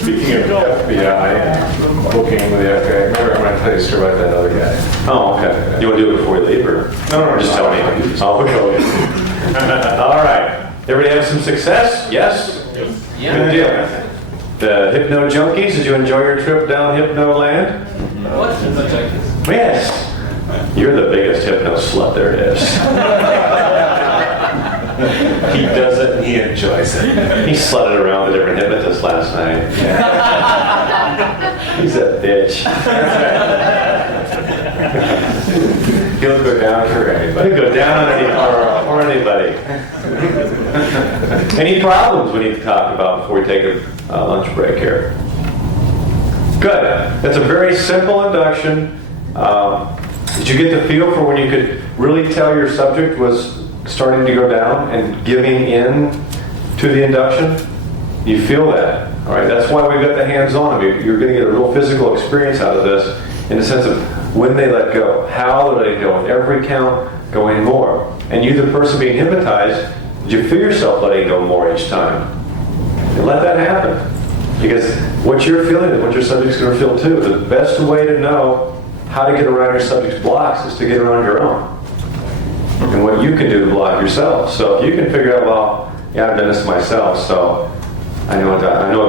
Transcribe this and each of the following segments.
Speaking of FBI and booking with the FBI, remember I'm going to tell you a story about that other guy. Oh, okay. You want to do it before we leave, or? No, Just tell me. Oh, okay. All right. Everybody have some success? Yes? Yeah. Good deal. The Hypno Junkies, did you enjoy your trip down Hypno Land? What? Yes. You're the biggest hypno slut there is. He does it and he enjoys it. He slutted around with different hypnotists last night. He's a bitch. He'll go down for anybody. He'll go down on anybody. Any problems we need to talk about before we take a lunch break here? Good. That's a very simple induction. Did you get the feel for when you could really tell your subject was starting to go down and giving in to the induction? You feel that, all right? That's why we've got the hands-on. I mean, you're going to get a real physical experience out of this in the sense of when they let go, how do they go, with every count going more. And you, the person being hypnotized, did you feel yourself letting go more each time? And let that happen. Because what you're feeling is what your subject's going to feel too. The best way to know how to get around your subject's blocks is to get around your own. And what you can do to block yourself. So if you can figure out, well, yeah, I've done this myself, so I know what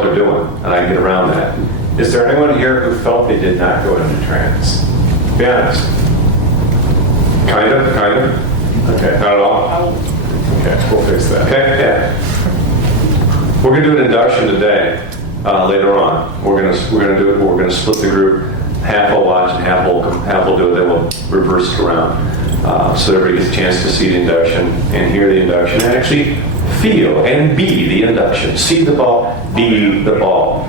they're doing, and I can get around that. Is there anyone here who felt they did not go into trance? Be honest. Kind of. Okay. Not at all? Okay, we'll fix that. Okay, yeah. We're going to do an induction today, later on. We're going to split the group. Half will watch and half will do it. Then we'll reverse it around. So everybody gets a chance to see the induction and hear the induction and actually feel and be the induction. See the ball, be the ball.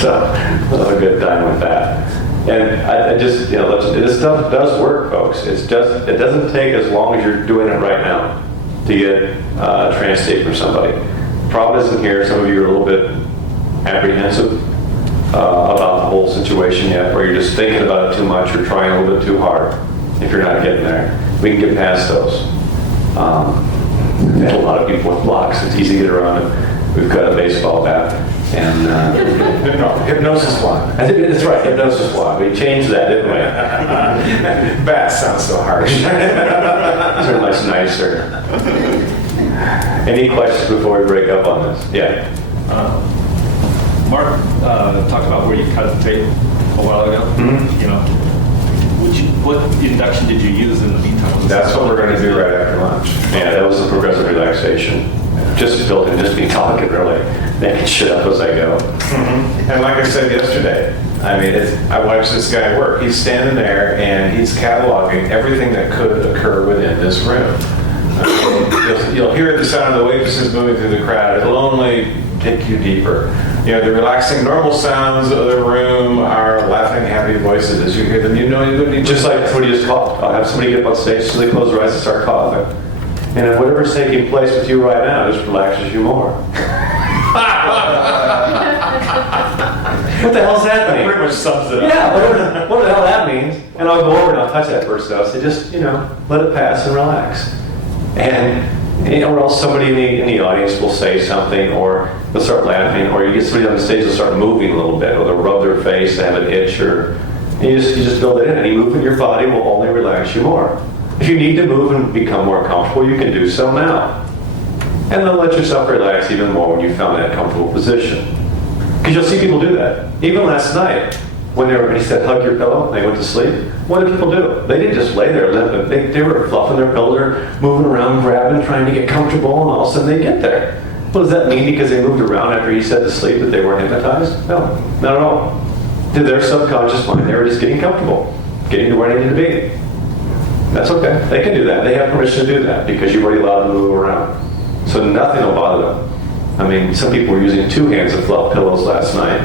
So we'll have a good time with that. And I just, this stuff does work, folks. It doesn't take as long as you're doing it right now to get a trance state from somebody. The problem isn't here. Some of you are a little bit apprehensive about the whole situation yet, or you're just thinking about it too much or trying a little bit too hard. If you're not getting there, we can get past those. We've had a lot of people with blocks. It's easy to get around it. We've got a baseball bat and Hypnosis one. I think that's right. Hypnosis block. We changed that, didn't we? Bat sounds so harsh. These are much nicer. Any questions before we break up on this? Yeah. Mark talked about where you cut the tape a while ago. Mm-hmm. You know, what induction did you use in the meantime? That's what we're going to do right after lunch. Yeah, that was the progressive relaxation. Just built in, just be talking, really making shit up as I go. Mm-hmm. And like I said yesterday, I mean, I watched this guy work. He's standing there and he's cataloging everything that could occur within this room. You'll hear the sound of the waitresses moving through the crowd. It'll only take you deeper. The relaxing normal sounds of the room are laughing, happy voices. As you hear them, you wouldn't even... Just like somebody just coughed. I'll have somebody get up on stage so they close their eyes and start coughing. And whatever's taking place with you right now just relaxes you more. What the hell's that mean? Pretty much sums it up. Yeah, what the hell that means. And I'll go over and I'll touch that person. I'll say, just, let it pass and relax. And, or else somebody in the audience will say something, or they'll start laughing, or you get somebody on the stage, they'll start moving a little bit, or they'll rub their face, they have an itch, or you just build it in. Any movement in your body will only relax you more. If you need to move and become more comfortable, you can do so now. And then let yourself relax even more when you found that comfortable position. Because you'll see people do that. Even last night, when he said, hug your pillow, and they went to sleep, what did people do? They didn't just lay there limping. They were fluffing their pillow, or moving around, grabbing, trying to get comfortable, and all of a sudden they get there. What does that mean because they moved around after he said to sleep that they weren't hypnotized? No, not at all. To their subconscious mind, they were just getting comfortable, getting to where they needed to be. That's okay. They can do that. They have permission to do that because you've already allowed them to move around. So nothing will bother them. I mean, some people were using 2 hands of fluff pillows last night.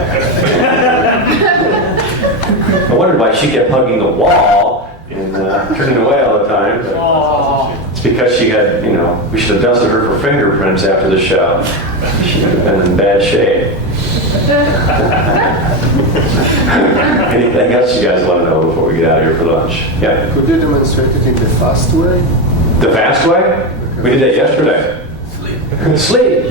I wondered why she kept hugging the wall and turning away all the time. But it's because she had, we should have dusted her for fingerprints after the show. She would have been in bad shape. Anything else you guys want to know before we get out of here for lunch? Yeah. Could you demonstrate it in the fast way? The fast way? We did that yesterday. Sleep.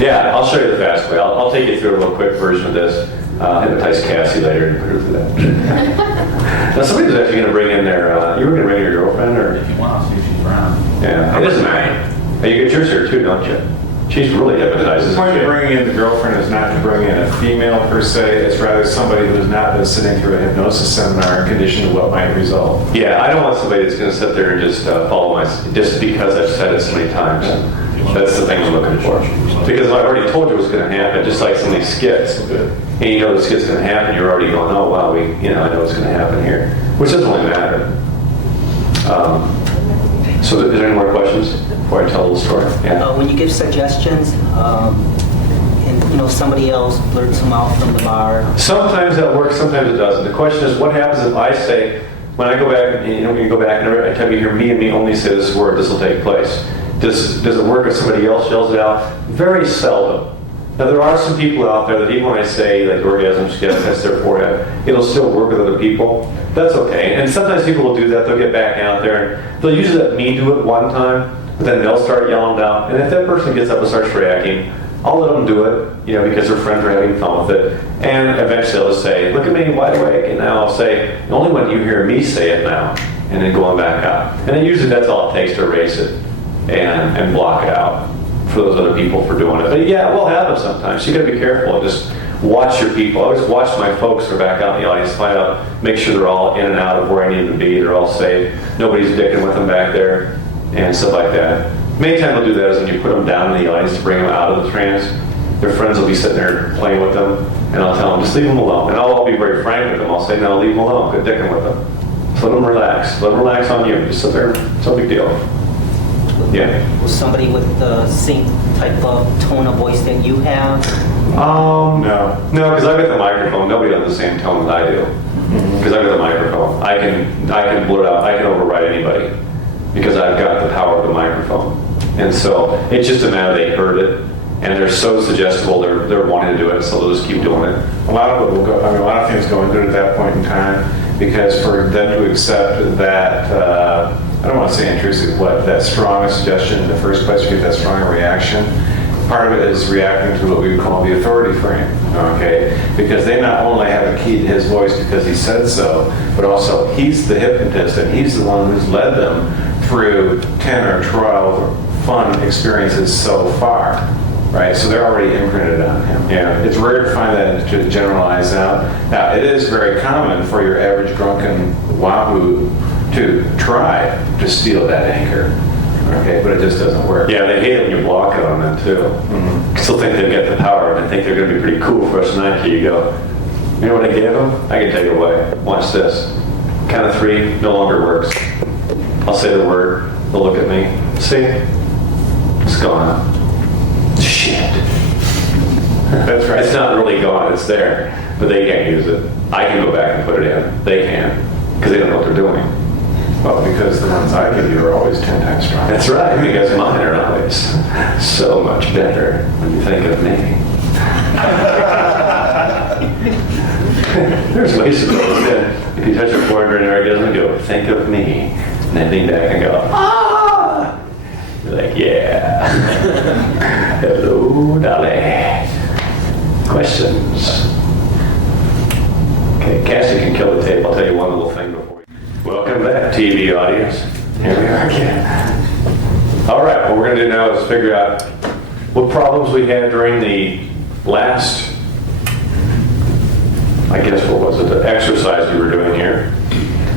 Yeah, I'll show you the fast way. I'll take you through a real quick version of this. Hypnotize Cassie later and put her through that. Now somebody's actually going to bring in their, you were going to bring your girlfriend or? If you want, I'll see if she's around. Yeah, it doesn't matter. Hey, you get yours here too, don't you? She's really hypnotized. The point of bringing in the girlfriend is not to bring in a female per se, it's rather somebody who has not been sitting through a hypnosis seminar and conditioned to what might result. Yeah, I don't want somebody that's going to sit there and just follow my, just because I've said it so many times. That's the thing I'm looking for. Because I've already told you what's going to happen, just like some of these skits. And you know the skit's going to happen, you're already going, oh wow, I know what's going to happen here. Which doesn't really matter. So is there any more questions before I tell a little story? Yeah. When you give suggestions, and somebody else blurts them out from the bar. Sometimes that works, sometimes it doesn't. The question is, what happens if I say, when I go back, when you go back, and every time you hear me and me only say this word, this will take place. Does it work if somebody else yells it out? Very seldom. Now there are some people out there that even when I say like orgasm skit, test their forehead, it'll still work with other people. That's okay. And sometimes people will do that. They'll get back out there and they'll usually let me do it one time, but then they'll start yelling down. And if that person gets up and starts reacting, I'll let them do it, because their friends are having fun with it. And eventually they'll just say, look at me, wide awake. And now I'll say, only when you hear me say it now, and then going back up. And then usually that's all it takes to erase it and block it out for those other people for doing it. But yeah, it will happen sometimes. You got to be careful. Just watch your people. I always watch my folks who are back out in the audience, find out, make sure they're all in and out of where I need them to be. They're all safe. Nobody's dicking with them back there and stuff like that. Many times they'll do that is when you put them down in the audience to bring them out of the trance. Their friends will be sitting there playing with them, and I'll tell them, just leave them alone. And I'll be very frank with them. I'll say, no, leave them alone. Quit dicking with them. Just let them relax. Let them relax on you. Just sit there. It's no big deal. Yeah. Was somebody with the same type of tone of voice that you have? No, because I've got the microphone. Nobody has the same tone that I do. Because I've got the microphone. I can blurt out. I can override anybody because I've got the power of the microphone. And so it's just a matter they heard it, and they're so suggestible. They're wanting to do it, so they'll just keep doing it. A lot of it will go. A lot of things go into it at that point in time because for them to accept that. I don't want to say intrusive, but that strong suggestion in the first place, you get that strong reaction. Part of it is reacting to what we would call the authority frame, okay? Because they not only have a key to his voice because he said so, but also he's the hypnotist and he's the one who's led them through 10 or 12 fun experiences so far, right? So they're already imprinted on him. Yeah, it's rare to find that to generalize out. Now, it is very common for your average drunken wahoo to try to steal that anchor, okay, but it just doesn't work. Yeah, they hate it when you block it on them too. Still think they've got the power, and I think they're going to be pretty cool for us tonight. Here you go. You know what I gave them? I can take it away. Watch this. Count of 3, no longer works. I'll say the word. They'll look at me. See? It's gone. Shit. That's right. It's not really gone. It's there, but they can't use it. I can go back and put it in. They can, because they don't know what they're doing. Well, because the ones I give you are always 10 times stronger. That's right, because mine are always so much better when you think of me. There's ways to go. If you touch your forehead during an orgasm, go, think of me. And then lean back and go, ah! You're like, yeah. Hello, Dolly. Questions? Okay, Cassie can kill the tape. I'll tell you one little thing before. Welcome back, TV audience. Here we are again. All right, what we're going to do now is figure out what problems we had during the last, I guess, what was it, the exercise we were doing here.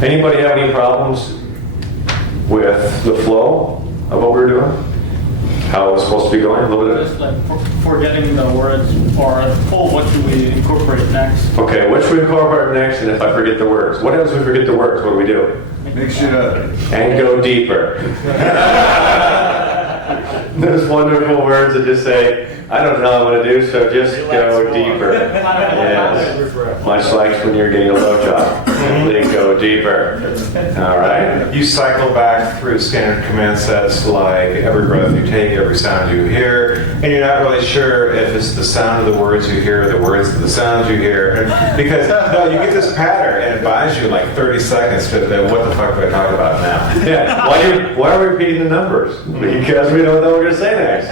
Anybody have any problems with the flow of what we were doing? How it was supposed to be going? A little bit. Just like forgetting the words or what should we incorporate next? Okay, what should we incorporate next? And if I forget the words, what happens if we forget the words? What do we do? Mix it up. And go deeper. Those wonderful words that just say, I don't know what I'm going to do, so just go deeper. Yes. Much like when you're getting a blowjob. Simply go deeper. All right. You cycle back through standard command sets like every breath you take, every sound you hear, and you're not really sure if it's the sound of the words you hear or the words of the sounds you hear. Because no, you get this pattern and it buys you like 30 seconds to what the fuck do I talk about now? Yeah. Why are we repeating the numbers? Because we don't know what we're going to say next.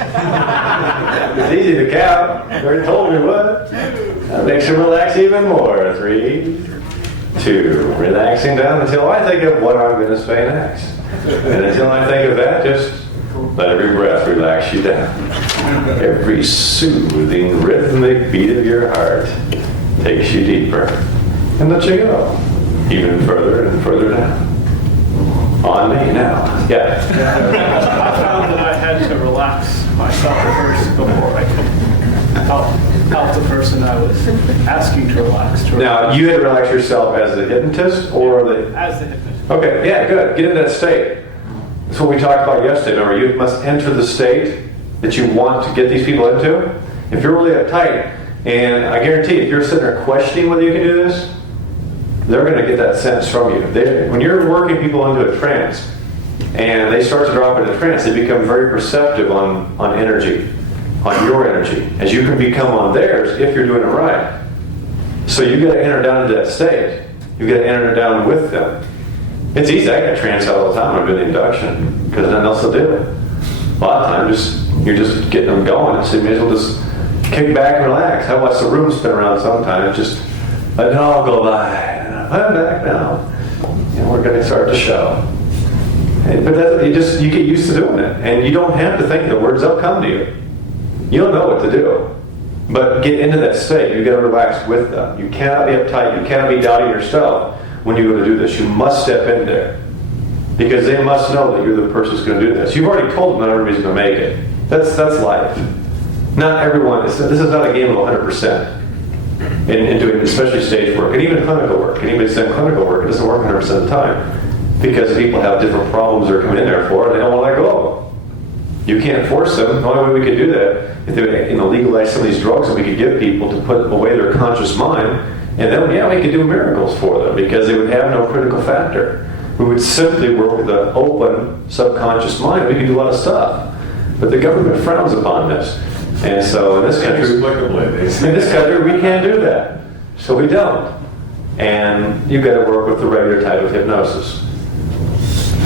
It's easy to count. You already told me what. That makes you relax even more. 3, 2. Relaxing down until I think of what I'm going to say next. And until I think of that, just let every breath relax you down. Every soothing, rhythmic beat of your heart takes you deeper and lets you go even further and further down. On me now. Yeah. I found that I had to relax myself first before I could help the person I was asking to relax. Now, you had to relax yourself as the hypnotist or the... As the hypnotist. Okay, yeah, good. Get in that state. That's what we talked about yesterday. Remember, you must enter the state that you want to get these people into. If you're really uptight, and I guarantee if you're sitting there questioning whether you can do this, they're going to get that sense from you. When you're working people into a trance, and they start to drop into trance, they become very perceptive on energy, on your energy, as you can become on theirs if you're doing it right. So you got to enter down into that state. You got to enter down with them. It's easy. I got trance out all the time when I'm doing the induction because there's nothing else to do. A lot of times, you're just getting them going, so you may as well just kick back and relax. I watch the room spin around sometimes, just let it all go by. I'm back now. And we're going to start the show. But you get used to doing it. And you don't have to think the words will come to you. You don't know what to do. But get into that state. You got to relax with them. You cannot be uptight. You cannot be doubting yourself when you go to do this. You must step in there. Because they must know that you're the person who's going to do this. You've already told them not everybody's going to make it. That's life. Not everyone. This is not a game of 100%. In doing especially stage work and even clinical work. Anybody that's done clinical work, it doesn't work 100% of the time because people have different problems they're coming in there for and they don't want to let go of them. You can't force them. The only way we could do that if they would legalize some of these drugs that we could give people to put away their conscious mind, and then we could do miracles for them because they would have no critical factor. We would simply work with an open subconscious mind. We could do a lot of stuff, but the government frowns upon this. And so in this country, we can't do that. So we don't. And you've got to work with the regular type of hypnosis.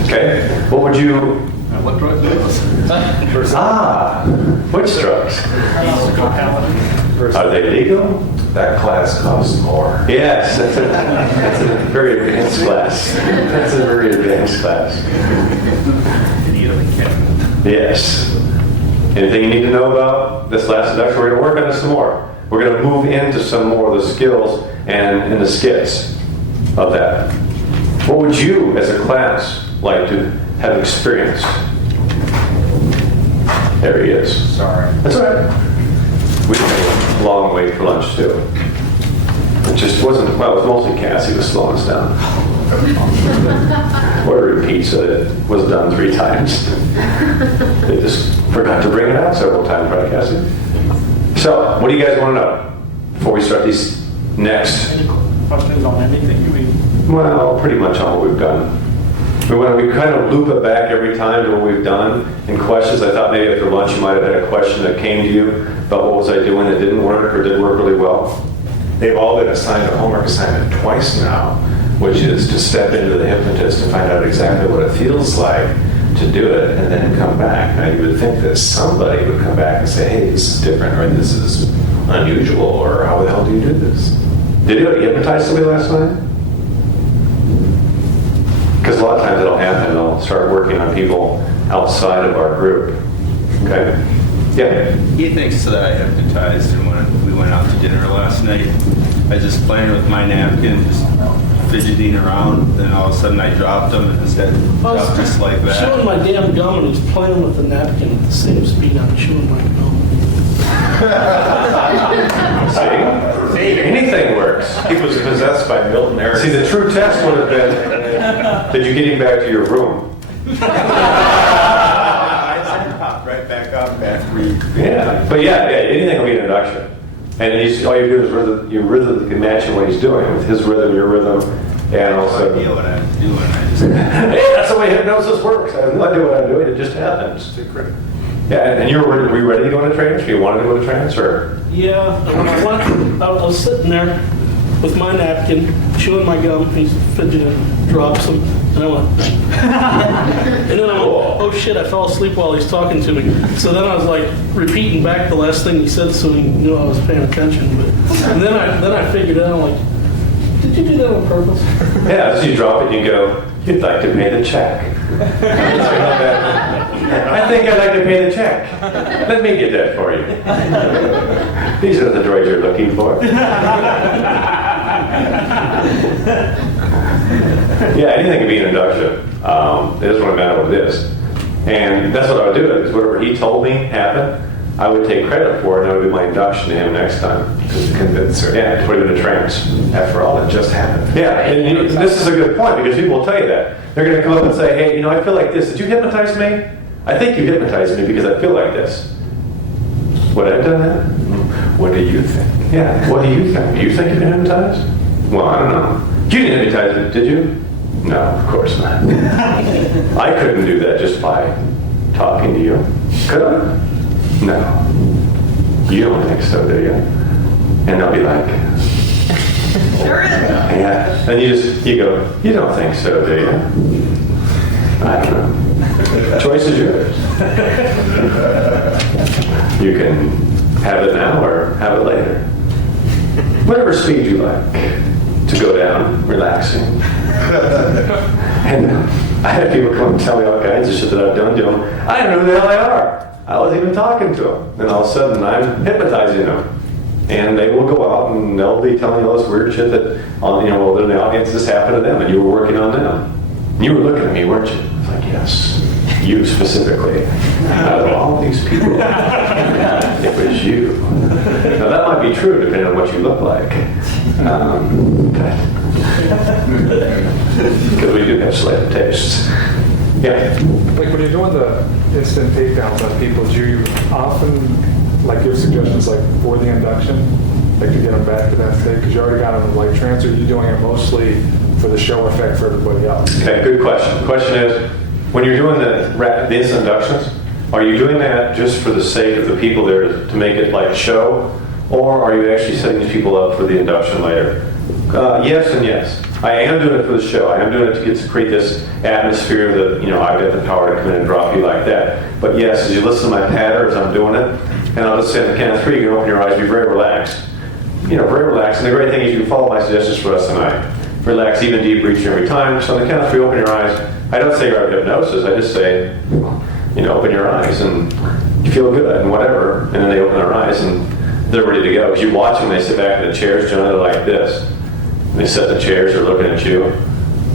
Okay? What would you... What drugs are those? Which drugs? Are they legal? That class costs more. Yes, that's a very advanced class. That's a very advanced class. Yes. Anything you need to know about this last induction? We're going to work on this some more. We're going to move into some more of the skills and the skits of that. What would you, as a class, like to have experienced? There he is. Sorry. That's all right. We had a long wait for lunch, too. It just wasn't, it was mostly Cassie was slowing us down. Ordering pizza that was done 3 times. They just forgot to bring it out several times, right, Cassie? So, what do you guys want to know before we start these next? Any questions on anything? Well, pretty much on what we've done. We kind of loop it back every time to what we've done in questions. I thought maybe after lunch you might have had a question that came to you about what was I doing that didn't work or did work really well. They've all been assigned a homework assignment twice now, which is to step into the hypnotist and find out exactly what it feels like to do it and then come back. Now you would think that somebody would come back and say, hey, this is different or this is unusual or how the hell do you do this? Did anybody hypnotize somebody last night? Because a lot of times it'll happen. I'll start working on people outside of our group. Okay? Yeah. He thinks that I hypnotized him when we went out to dinner last night. I was just playing with my napkin, just fidgeting around. Then all of a sudden I dropped him and his head dropped just like that. Chewing my damn gum and he's playing with the napkin at the same speed I'm chewing my gum. See? Anything works. He was possessed by Milton Erickson. See, the true test would have been, did you get him back to your room? I said popped right back up after we... Yeah. But yeah, anything will be an induction. And all you do is you rhythmically match him what he's doing with his rhythm, your rhythm, and also... I had no idea what I was doing. I just... Hey, that's the way hypnosis works. I have no idea what I'm doing. It just happens. Yeah, and were you ready to go into trance? You wanted to go into trance, or? Yeah, and when I went, I was sitting there with my napkin, chewing my gum, he's fidgeting, drops him. And I went, and then I went, oh shit, I fell asleep while he's talking to me. So then I was like repeating back the last thing he said so he knew I was paying attention. And then I figured out, I'm like, did you do that on purpose? Yeah, so you drop it and you go, you'd like to pay the check. I think I'd like to pay the check. Let me get that for you. These are the droids you're looking for. Yeah, anything can be an induction. It doesn't really matter what it is. And that's what I would do. Is whatever he told me happened, I would take credit for it, and that would be my induction to him next time. To convince her. Yeah, to put it in a trance. After all, it just happened. Yeah, and you know, this is a good point because people will tell you that. They're going to come up and say, hey, you know, I feel like this. Did you hypnotize me? I think you hypnotized me because I feel like this. Would I have done that? What do you think? Yeah, what do you think? Do you think you've been hypnotized? Well, I don't know. You didn't hypnotize it, did you? No, of course not. I couldn't do that just by talking to you. Could I? No. You don't think so, do you? And they'll be like, yeah. And you go, you don't think so, do you? I don't know. Choice is yours. You can have it now or have it later. Whatever speed you like to go down, relaxing. And I had people come and tell me all kinds of shit that I've done to them. I don't know who the hell they are. I wasn't even talking to them. And all of a sudden, I'm hypnotizing them. And they will go out and they'll be telling you all this weird shit that, you know, well, in the audience, this happened to them, and you were working on them. And you were looking at me, weren't you? I was like, yes, you specifically. Out of all these people, it was you. Now, that might be true depending on what you look like. Because we do have selective tastes. Yeah. Like when you're doing the instant takedowns on people, do you often like give suggestions like for the induction, like to get them back to that state? Because you already got them in light trance, or are you doing it mostly for the show effect for everybody else? Okay, good question. The question is, when you're doing the instant inductions, are you doing that just for the sake of the people there to make it like a show, or are you actually setting these people up for the induction later? Yes and yes. I am doing it for the show. I am doing it to get to create this atmosphere that, you know, I've got the power to come in and drop you like that. But yes, as you listen to my patter as I'm doing it, and I'll just say on the count of 3, you can open your eyes, be very relaxed. You know, very relaxed. And the great thing is you can follow my suggestions for us tonight. Relax, even deep breathing every time. So on the count of 3, open your eyes. I don't say you're out of hypnosis. I just say, you know, open your eyes and you feel good and whatever. And then they open their eyes and they're ready to go. Because you watch them, they sit back in the chairs, generally like this. And they sit in the chairs, they're looking at you.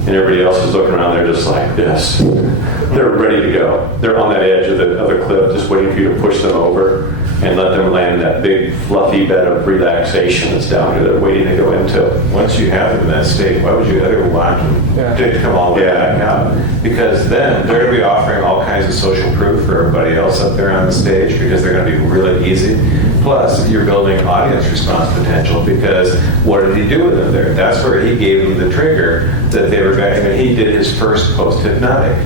And everybody else is looking around, they're just like this. They're ready to go. They're on that edge of the cliff, just waiting for you to push them over and let them land in that big, fluffy bed of relaxation that's down here they're waiting to go into. Once you have them in that state, why would you ever want them to come all the way back out? Because then they're going to be offering all kinds of social proof for everybody else up there on the stage because they're going to be really easy. Plus, you're building audience response potential because what did he do with them there? That's where he gave them the trigger that they were back. I mean, he did his first post-hypnotic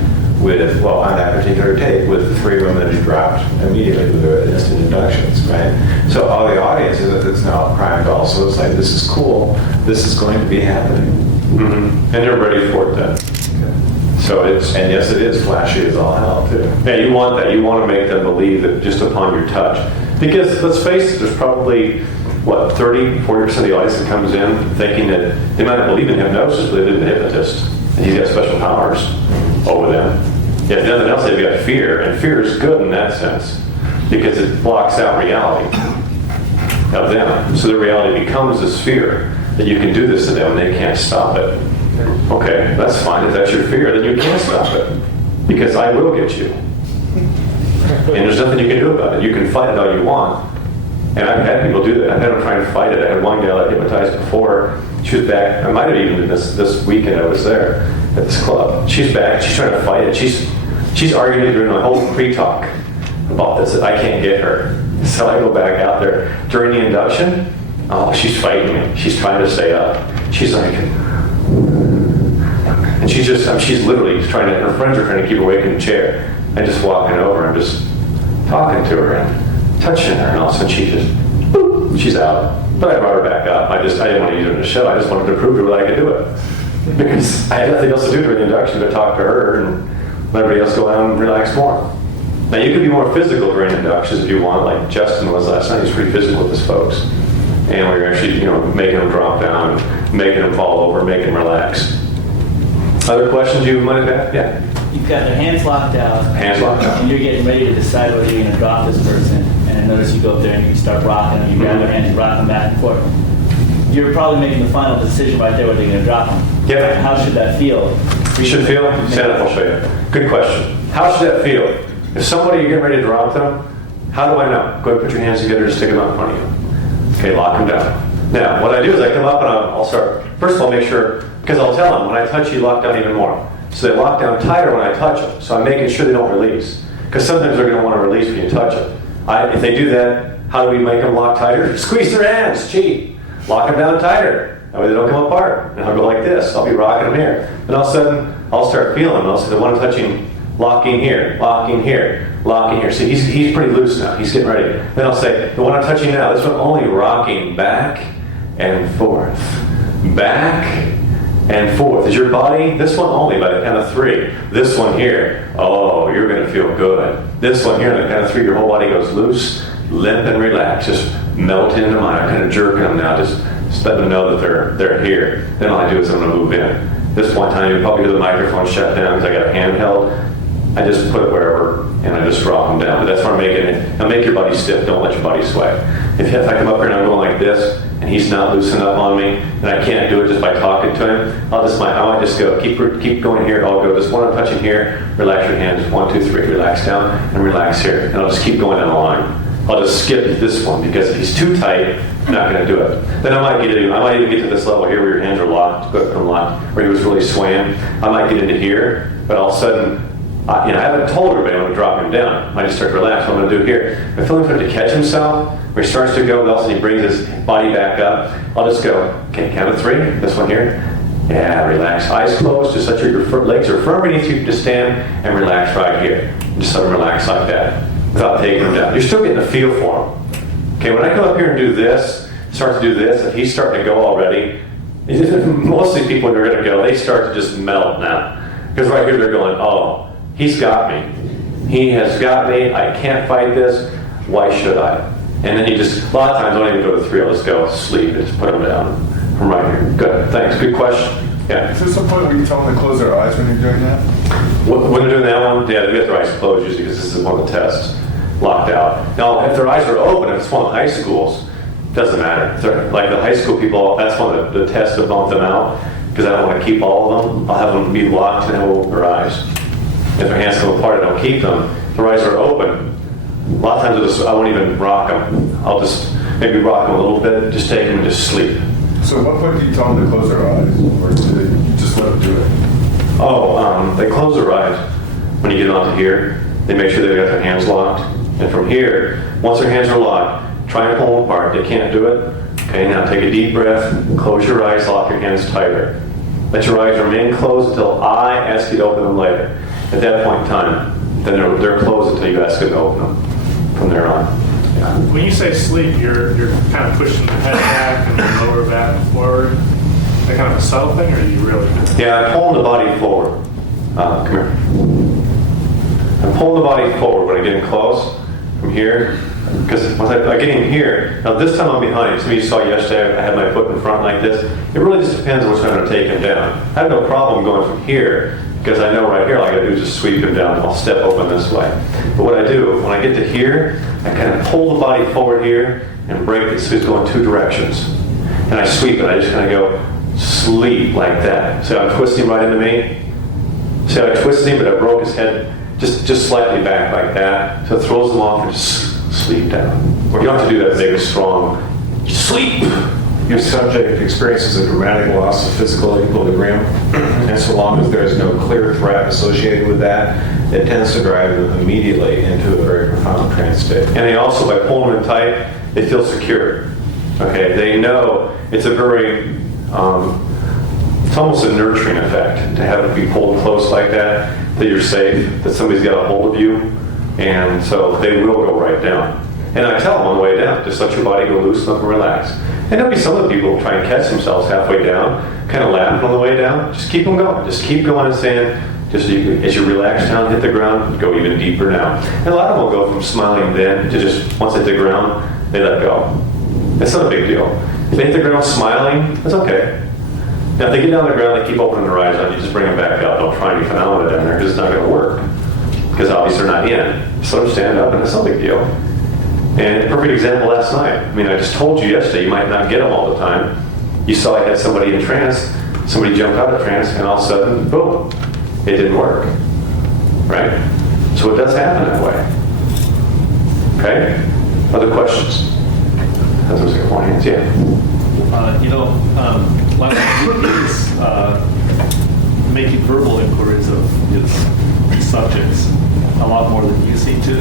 with, well, on that particular tape, with the 3 women that he dropped immediately with the instant inductions, right? So all the audience is now primed also. It's like, this is cool. This is going to be happening. Mm-hmm. And they're ready for it then. So it's, and yes, it is flashy as all hell too. Yeah, you want that. You want to make them believe that just upon your touch. Because let's face it, there's probably, 30-40% of the audience that comes in thinking that they might not believe in hypnosis, but they believe in the hypnotist. And he's got special powers over them. Yeah, if nothing else, they've got fear. And fear is good in that sense because it blocks out reality of them. So the reality becomes this fear that you can do this to them and they can't stop it. Okay, that's fine. If that's your fear, then you can't stop it because I will get you. And there's nothing you can do about it. You can fight it all you want. And I've had people do that. I've had them try to fight it. I had one gal I hypnotized before. She was back. I might have even been this weekend I was there at this club. She's back. She's trying to fight it. She's arguing during the whole pre-talk about this. That I can't get her. So I go back out there. During the induction, oh, she's fighting me. She's trying to stay up. She's like... And she's literally trying to, her friends are trying to keep her awake in the chair. I'm just walking over, I'm just talking to her and touching her, and all of a sudden she's out. But I brought her back up. I didn't want to use her in the show. I just wanted to prove to her that I could do it. Because I had nothing else to do during the induction but talk to her and let everybody else go out and relax more. Now you could be more physical during inductions if you want, like Justin was last night. He was pretty physical with his folks. And we were actually, making them drop down, making them fall over, making them relax. Other questions you might have? Yeah. You've got their hands locked out. Hands locked out. And you're getting ready to decide whether you're going to drop this person. And I notice you go up there and you start rocking them. You grab their hands and rock them back and forth. You're probably making the final decision right there whether you're going to drop them. Yeah. How should that feel? You should feel? Stand up, I'll show you. Good question. How should that feel? If somebody, you're getting ready to drop them, how do I know? Go ahead and put your hands together, just stick them out in front of you. Okay, lock them down. Now, what I do is I come up and I'll start, first of all, make sure, because I'll tell them, when I touch you, lock down even more. So they lock down tighter when I touch them. So I'm making sure they don't release. Because sometimes they're going to want to release when you touch them. If they do that, how do we make them lock tighter? Squeeze their hands, cheat. Lock them down tighter. That way they don't come apart. And I'll go like this. I'll be rocking them here. And all of a sudden, I'll start feeling them. I'll say, the one I'm touching, locking here, locking here, locking here. See, he's pretty loose now. He's getting ready. Then I'll say, the one I'm touching now, this one only rocking back and forth. Back and forth. Is your body, this one only by the count of 3. This one here, oh, you're going to feel good. This one here, on the count of 3, your whole body goes loose, limp, and relaxed. Just melt into mine. I'm kind of jerking them now, just let them know that they're here. Then all I do is I'm going to move in. At this point in time, you probably hear the microphone shut down because I got a handheld. I just put it wherever, and I just drop them down. But that's where I'm making it. Now make your body stiff. Don't let your body sway. If I come up here and I'm going like this, and he's not loosening up on me, and I can't do it just by talking to him, I might just go, keep going here. I'll go, this one I'm touching here, relax your hands. 1, 2, 3, relax down, and relax here. And I'll just keep going down the line. I'll just skip this one, because if he's too tight, I'm not going to do it. Then I might even get to this level here where your hands are locked, where he was really swaying. I might get into here, but all of a sudden, I haven't told everybody I'm going to drop him down. I just start to relax. What I'm going to do here, I feel him start to catch himself, where he starts to go, all of a sudden he brings his body back up. I'll just go, okay, count of 3, this one here. Yeah, relax. Eyes closed, just let your legs are firm beneath you. Just stand and relax right here. Just let him relax like that, without taking him down. You're still getting a feel for him. Okay, when I come up here and do this, start to do this, if he's starting to go already, most of these people that are going to go, they start to just melt now. Because right here they're going, oh, he's got me. He has got me. I can't fight this. Why should I? And then a lot of times I don't even go to 3. I'll just go sleep and just put them down from right here. Good. Thanks. Good question. Yeah. Is there some point where you tell them to close their eyes when you're doing that? When they're doing that one, yeah, they get their eyes closed usually because this is one of the tests. Locked out. Now, if their eyes are open, if it's one of the high schools, doesn't matter. If they're, like the high school people, that's one of the tests to bump them out because I don't want to keep all of them. I'll have them be locked and have open their eyes. If their hands come apart, I don't keep them. If their eyes are open, a lot of times I won't even rock them. I'll just maybe rock them a little bit, just take them and just sleep. So at what point do you tell them to close their eyes? Or do they just let them do it? They close their eyes when you get onto here. They make sure they've got their hands locked. And from here, once their hands are locked, try and pull them apart. They can't do it. Okay, now take a deep breath, close your eyes, lock your hands tighter. Let your eyes remain closed until I ask you to open them later. At that point in time, then they're closed until you ask them to open them from there on. Yeah. When you say sleep, you're kind of pushing the head back and the lower back and forward. Is that kind of a subtle thing, or are you really? Yeah, I'm pulling the body forward. Come here. I'm pulling the body forward when I get in close from here. Because once I get in here, now this time I'm behind. Some of you saw yesterday I had my foot in front like this. It really just depends on which way I'm going to take him down. I have no problem going from here because I know right here all I got to do is just sweep him down. I'll step open this way. But what I do, when I get to here, I kind of pull the body forward here and break it so he's going 2 directions. And I sweep it. I just kind of go sleep like that. So I'm twisting right into me. See how I twisted him, but I broke his head just slightly back like that. So it throws him off and just sleep down. You don't have to do that big, strong sleep. Your subject experiences a dramatic loss of physical equilibrium, and so long as there is no clear threat associated with that, it tends to drive them immediately into a very profound trance state. And they also, by pulling them tight, they feel secure. Okay, they know it's a very, it's almost a nurturing effect to have it be pulled close like that you're safe, that somebody's got a hold of you, and so they will go right down. And I tell them on the way down, just let your body go loose, let them relax. And there'll be some of the people who try and catch themselves halfway down, kind of laughing on the way down. Just keep them going. Just keep going and saying, just as you relax down, hit the ground, go even deeper now. And a lot of them will go from smiling then to just, once they hit the ground, they let go. It's not a big deal. If they hit the ground smiling, that's okay. Now, if they get down on the ground, they keep opening their eyes up, you just bring them back up. Don't try any phenomena down there because it's not going to work. Because obviously they're not in. So them stand up and it's no big deal. And a perfect example last night. I mean, I just told you yesterday, you might not get them all the time. You saw I had somebody in trance, somebody jumped out of trance, and all of a sudden, boom, it didn't work. Right? So it does happen that way. Okay? Other questions? That's what's got more hands, yeah. Last week he was making verbal inquiries of his subjects a lot more than you seem to,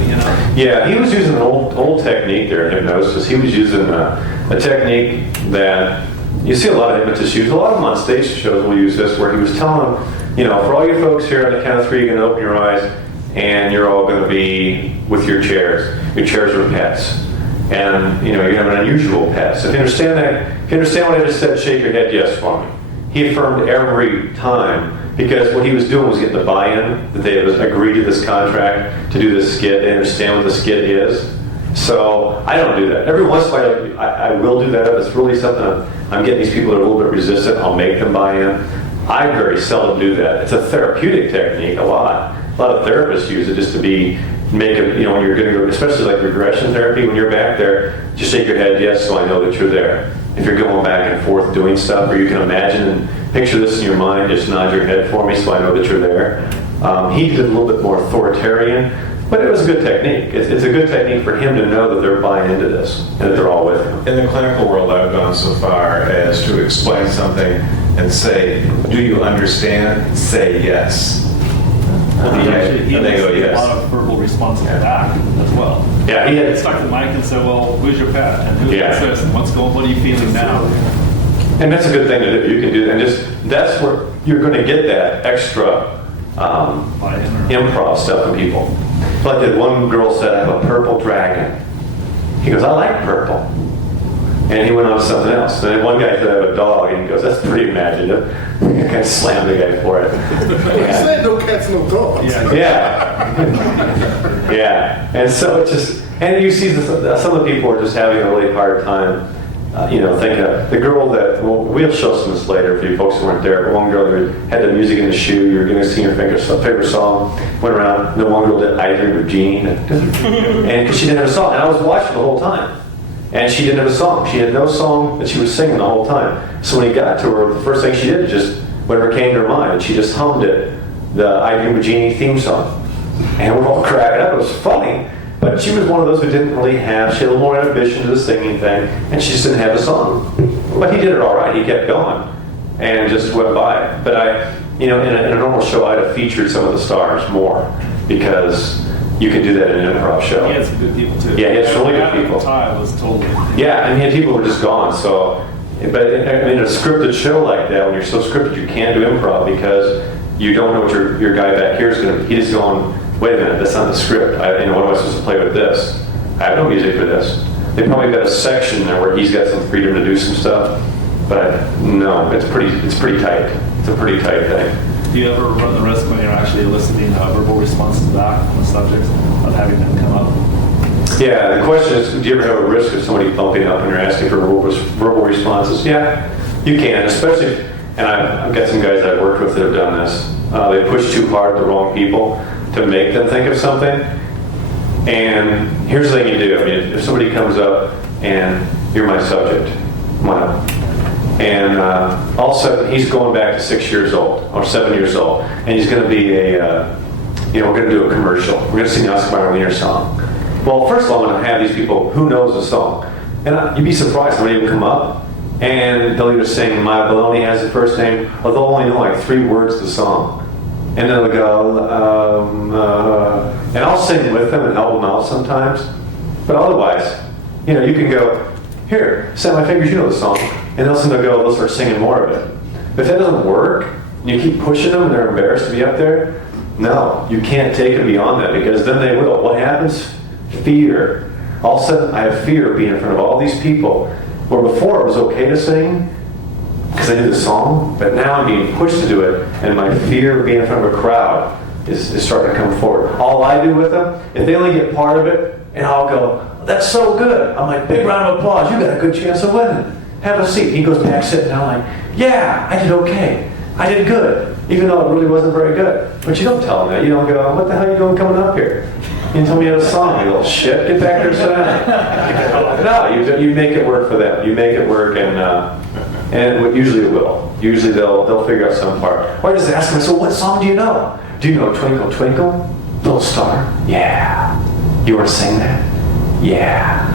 Yeah, he was using an old technique there in hypnosis. He was using a technique that you see a lot of hypnotists use. A lot of them on stage shows will use this, where he was telling them, for all you folks here on the count of 3, you're going to open your eyes, and you're all going to be with your chairs. Your chairs are pets. And, you're going to have an unusual pet. So if you understand what I just said, shake your head yes for me. He affirmed every time, because what he was doing was getting the buy-in, that they had agreed to this contract to do this skit. They understand what the skit is. So I don't do that. Every once in a while, I will do that. If it's really something I'm getting these people that are a little bit resistant, I'll make them buy in. I very seldom do that. It's a therapeutic technique, a lot. A lot of therapists use it just to make it, when you're going to go, especially like regression therapy, when you're back there, just shake your head yes so I know that you're there. If you're going back and forth doing stuff, or you can imagine and picture this in your mind, just nod your head for me so I know that you're there. He did a little bit more authoritarian, but it was a good technique. It's a good technique for him to know that they're buying into this and that they're all with him. In the clinical world, I've gone so far as to explain something and say, do you understand? Say yes. He and they go, a yes. lot of verbal responses back as well. Yeah, he had stuck the mic and said, well, who's your pet? And who's this? And what are you feeling now? And that's a good thing to do. You can do that. And that's where you're going to get that extra improv stuff from people. Like that one girl said, I have a purple dragon. He goes, I like purple. And he went on to something else. And then one guy said, I have a dog. And he goes, that's pretty imaginative. I kind of slammed the guy for it. You said no cats, no dogs. Yeah. Yeah. And so it's just, and you see some of the people are just having a really hard time, thinking of the girl that, we'll show some of this later for you folks who weren't there, but one girl who had the music in the shoe, you're going to sing her favorite song, went around, and then one girl did I Dream of Jean, and because she didn't have a song, and I was watching the whole time. And she didn't have a song. She had no song that she was singing the whole time. So when he got to her, the first thing she did was just, whatever came to her mind, and she just hummed it, the I Dream of Jeannie theme song. And we're all cracking up. It was funny. But she was one of those who didn't really have, she had a little more ambition to the singing thing, and she just didn't have a song. But he did it all right. He kept going and just went by. But in a normal show, I'd have featured some of the stars more, because you can do that in an improv show. He had some good people too. Yeah, he had some really good people. Time was totally. Yeah, and he had people who were just gone. So, but in a scripted show like that, when you're so scripted, you can't do improv because you don't know what your guy back here is going to. He's going, wait a minute, that's not the script. What am I supposed to play with this? I have no music for this. They probably got a section there where he's got some freedom to do some stuff, but no, it's pretty tight. It's a pretty tight thing. Do you ever run the risk when you're actually eliciting verbal responses back from the subjects of having them come up? Yeah, the question is, do you ever have a risk of somebody bumping up when you're asking for verbal responses? Yeah, you can, especially, and I've got some guys I've worked with that have done this. They push too hard the wrong people to make them think of something. And here's the thing you do. I mean, if somebody comes up and you're my subject, and all of a sudden he's going back to 6 years old or 7 years old, and he's going to be we're going to do a commercial. We're going to sing an Oscar Wiener song. Well, first of all, I'm going to have these people who knows the song, and you'd be surprised when they even come up and they'll either sing "My Baloney Has a First Name," or they'll only know like 3 words of the song, and then they'll go, and I'll sing with them and help them out sometimes, but otherwise, you can go, here, snap my fingers, you know the song. And they'll start singing more of it. But if that doesn't work, and you keep pushing them and they're embarrassed to be up there, no, you can't take it beyond that, because then they will. What happens? Fear. All of a sudden, I have fear of being in front of all these people. Where before it was okay to sing, because I knew the song, but now I'm being pushed to do it, and my fear of being in front of a crowd is starting to come forward. All I do with them, if they only get part of it, and I'll go, that's so good. I'm like, big round of applause, you got a good chance of winning. Have a seat. He goes back sitting down like, yeah, I did okay. I did good, even though it really wasn't very good. But you don't tell them that. You don't go, what the hell are you doing coming up here? You tell me you had a song, you little shit. Get back there, sit down. No, you make it work for them. You make it work, and usually it will. Usually they'll figure out some part. Or I just ask them, so what song do you know? Do you know Twinkle Twinkle, Little Star? Yeah. You want to sing that? Yeah.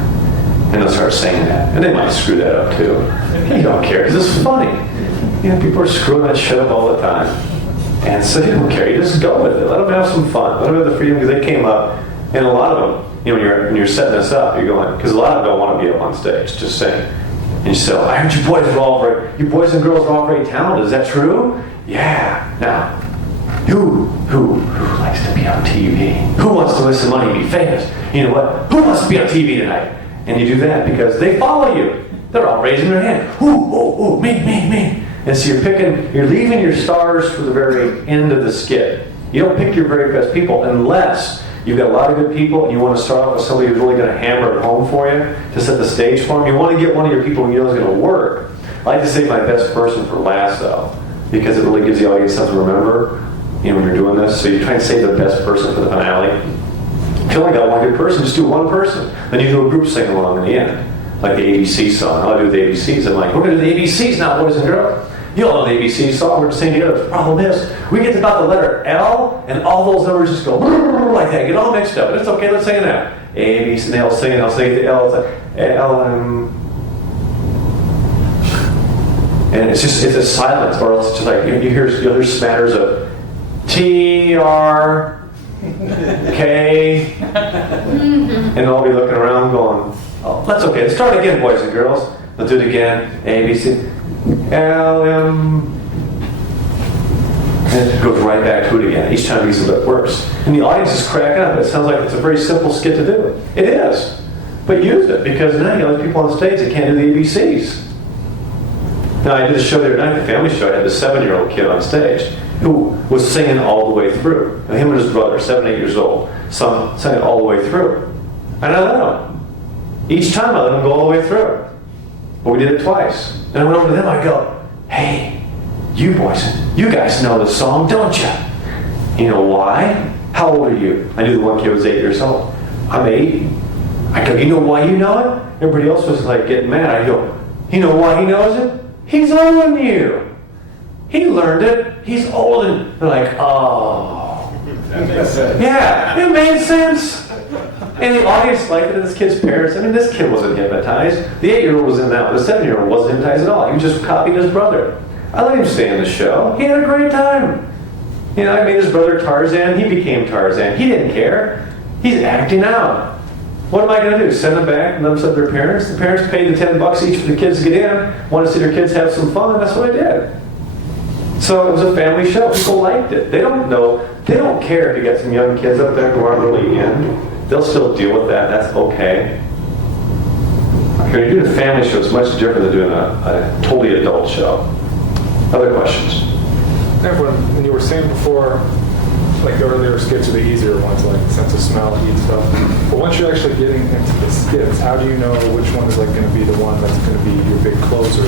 And they'll start saying that. And they might screw that up too. You don't care, because it's funny. You know, people are screwing that shit up all the time. And so you don't care, you just go with it. Let them have some fun. Let them have the freedom, because they came up, and a lot of them, you know, when you're setting this up, you're going, because a lot of them don't want to be up on stage, just saying. And you say, I heard you boys and girls are all very talented, is that true? Yeah. Now, who likes to be on TV? Who wants to listen to money and be famous? You know what? Who wants to be on TV tonight? And you do that because they follow you. They're all raising their hand. Ooh, me. And so you're leaving your stars for the very end of the skit. You don't pick your very best people unless you've got a lot of good people and you want to start off with somebody who's really going to hammer it home for you to set the stage for them. You want to get one of your people who you know is going to work. I like to save my best person for last, though, because it really gives the audience something to remember, you know, when you're doing this. So you try and save the best person for the finale. If you only got one good person, just do one person. Then you do a group sing along in the end, like the ABC song. All I do with the ABCs, I'm like, we're going to do the ABCs now, boys and girls. You all know the ABC song, we're singing together. The problem is, we get to about the letter L, and all those numbers just go like that, get all mixed up. But it's okay, let's sing it now. A, B, C, and they'll sing it, I'll sing the L, it's like L, and it's a silence, or else it's just like, you'll hear smatters of T, R, K, and they'll all be looking around going, oh, that's okay, let's start again, boys and girls. Let's do it again, A, B, C, L, M, and it goes right back to it again. Each time it gets a bit worse. And the audience is cracking up. It sounds like it's a very simple skit to do. It is. But use it, because now you got people on stage that can't do the ABCs. Now, I did a show the other night, the family show. I had this 7-year-old kid on stage who was singing all the way through. And him and his brother, 7, 8 years old, sang it all the way through. And I let him. Each time I let him go all the way through. But we did it twice. And I went over to them, I go, hey, you boys, you guys know the song, don't you? You know why? How old are you? I knew the one kid was 8 years old. I'm 8. I go, you know why you know it? Everybody else was like getting mad. I go, you know why he knows it? He's older than you. He learned it. He's older than... They're like, oh. That makes sense. Yeah, it made sense. And the audience liked it, and this kid's parents. I mean, this kid wasn't hypnotized. The 8-year-old was in that one. The 7-year-old wasn't hypnotized at all. He was just copying his brother. I let him stay in the show. He had a great time. You know, I made his brother Tarzan. He became Tarzan. He didn't care. He's acting out. What am I going to do? Send them back and let them send their parents? The parents paid the $10 each for the kids to get in. Want to see their kids have some fun, and that's what I did. So it was a family show. People liked it. They don't know. They don't care if you got some young kids up there who aren't really in. They'll still deal with that. That's okay. When you're doing a family show, it's much different than doing a totally adult show. Other questions? Yeah, when you were saying before, like the earlier skits are the easier ones, like sense of smell, heat stuff. But once you're actually getting into the skits, how do you know which one is like going to be the one that's going to be your big closer?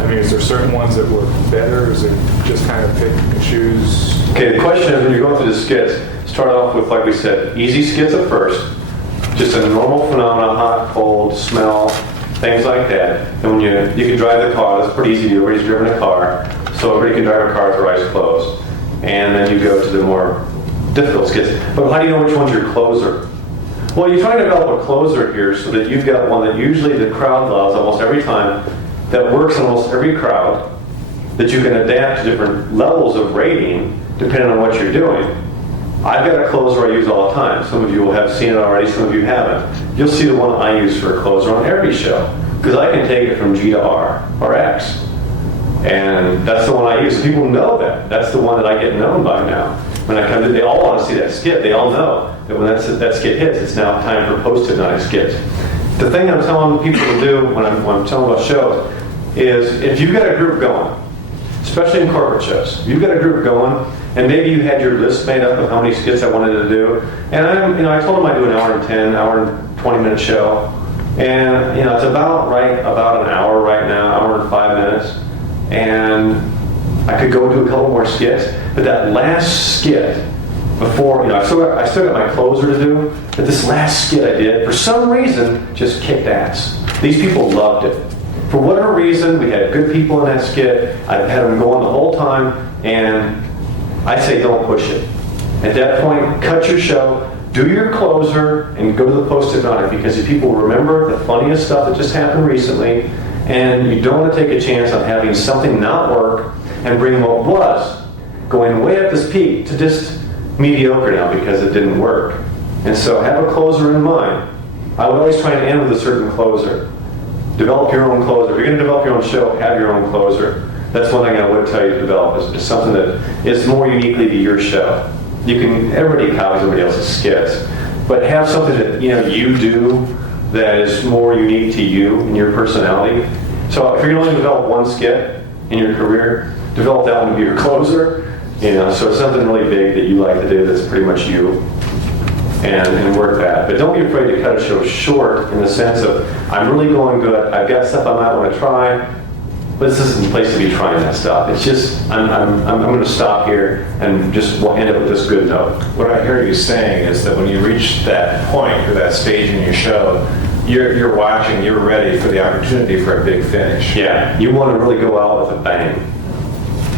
I mean, is there certain ones that work better? Is it just kind of pick and choose? Okay, the question is, when you're going through the skits, start off with, like we said, easy skits at first. Just a normal phenomena, hot, cold, smell, things like that. And when you can drive the car, that's pretty easy to do. Everybody's driven a car, so everybody can drive a car with their eyes closed. And then you go to the more difficult skits. But how do you know which one's your closer? Well, you're trying to develop a closer here so that you've got one that usually the crowd loves almost every time, that works in almost every crowd, that you can adapt to different levels of rating depending on what you're doing. I've got a closer I use all the time. Some of you will have seen it already, some of you haven't. You'll see the one I use for a closer on every show, because I can take it from G to R, or X. And that's the one I use. People know that. That's the one that I get known by now. when I come to, they all want to see that skit. They all know that when that skit hits, it's now time for post-hypnotic skits. The thing I'm telling people to do when I'm telling about shows is if you've got a group going, especially in corporate shows, if you've got a group going, and maybe you had your list made up of how many skits I wanted to do, and I told them I'd do an hour and 10, hour and 20-minute show, and it's about an hour right now, hour and 5 minutes, and I could go do a couple more skits, but that last skit before, I still got my closer to do, but this last skit I did, for some reason, just kicked ass. These people loved it. For whatever reason, we had good people in that skit. I had them going the whole time, and I say don't push it. At that point, cut your show, do your closer, and go to the post-hypnotic, because if people remember the funniest stuff that just happened recently, and you don't want to take a chance on having something not work and bring what was going way up this peak to just mediocre now because it didn't work. And so have a closer in mind. I would always try to end with a certain closer. Develop your own closer. If you're going to develop your own show, have your own closer. That's one thing I would tell you to develop, is something that is more uniquely to your show. Everybody copies somebody else's skits, but have something that you do that is more unique to you and your personality. So if you're going to develop one skit in your career, develop that one to be your closer. So it's something really big that you like to do that's pretty much you, and work that. But don't be afraid to cut a show short in the sense of, I'm really going good, I've got stuff I might want to try, but this isn't the place to be trying that stuff. It's just, I'm going to stop here and just end up with this good note. What I hear you saying is that when you reach that point or that stage in your show, you're watching, you're ready for the opportunity for a big finish. Yeah, you want to really go out with a bang.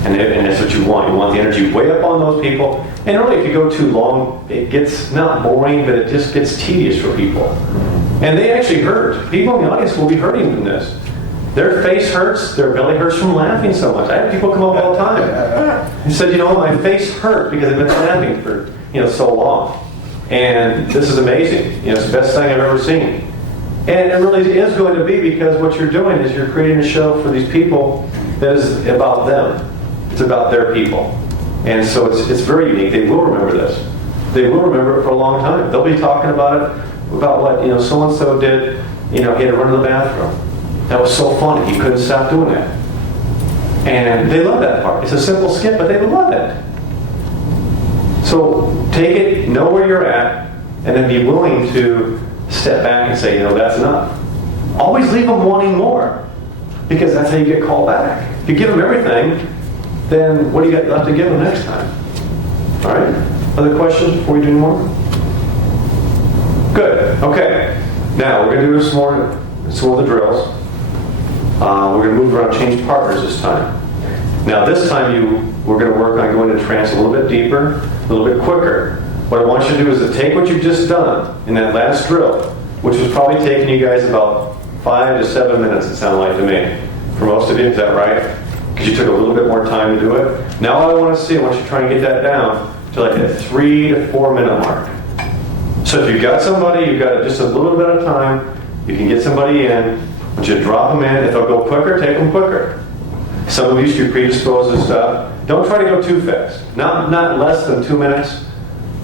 And that's what you want. You want the energy way up on those people. And really, if you go too long, it gets not boring, but it just gets tedious for people. And they actually hurt. People in the audience will be hurting from this. Their face hurts, their belly hurts from laughing so much. I have people come up all the time and said, my face hurt because I've been laughing for so long. And this is amazing. It's the best thing I've ever seen. And it really is going to be, because what you're doing is you're creating a show for these people that is about them. It's about their people. And so it's very unique. They will remember this. They will remember it for a long time. They'll be talking about it, about what so-and-so did. He had to run to the bathroom. That was so funny. He couldn't stop doing that. And they love that part. It's a simple skit, but they love it. So take it, know where you're at, and then be willing to step back and say, that's enough. Always leave them wanting more, because that's how you get called back. If you give them everything, then what do you got left to give them next time? All right? Other questions before we do more? Good. Okay. Now we're going to do some more of the drills. We're going to move around, change partners this time. Now this time we're going to work on going into trance a little bit deeper, a little bit quicker. What I want you to do is to take what you've just done in that last drill, which was probably taking you guys about 5 to 7 minutes, it sounded like to me. For most of you, is that right? Because you took a little bit more time to do it. Now all I want to see, I want you to try and get that down to like a 3 to 4 minute mark. So if you've got somebody, you've got just a little bit of time, you can get somebody in, I want you to drop them in. If they'll go quicker, take them quicker. Some of you should be predisposed to stuff. Don't try to go too fast. Not less than 2 minutes,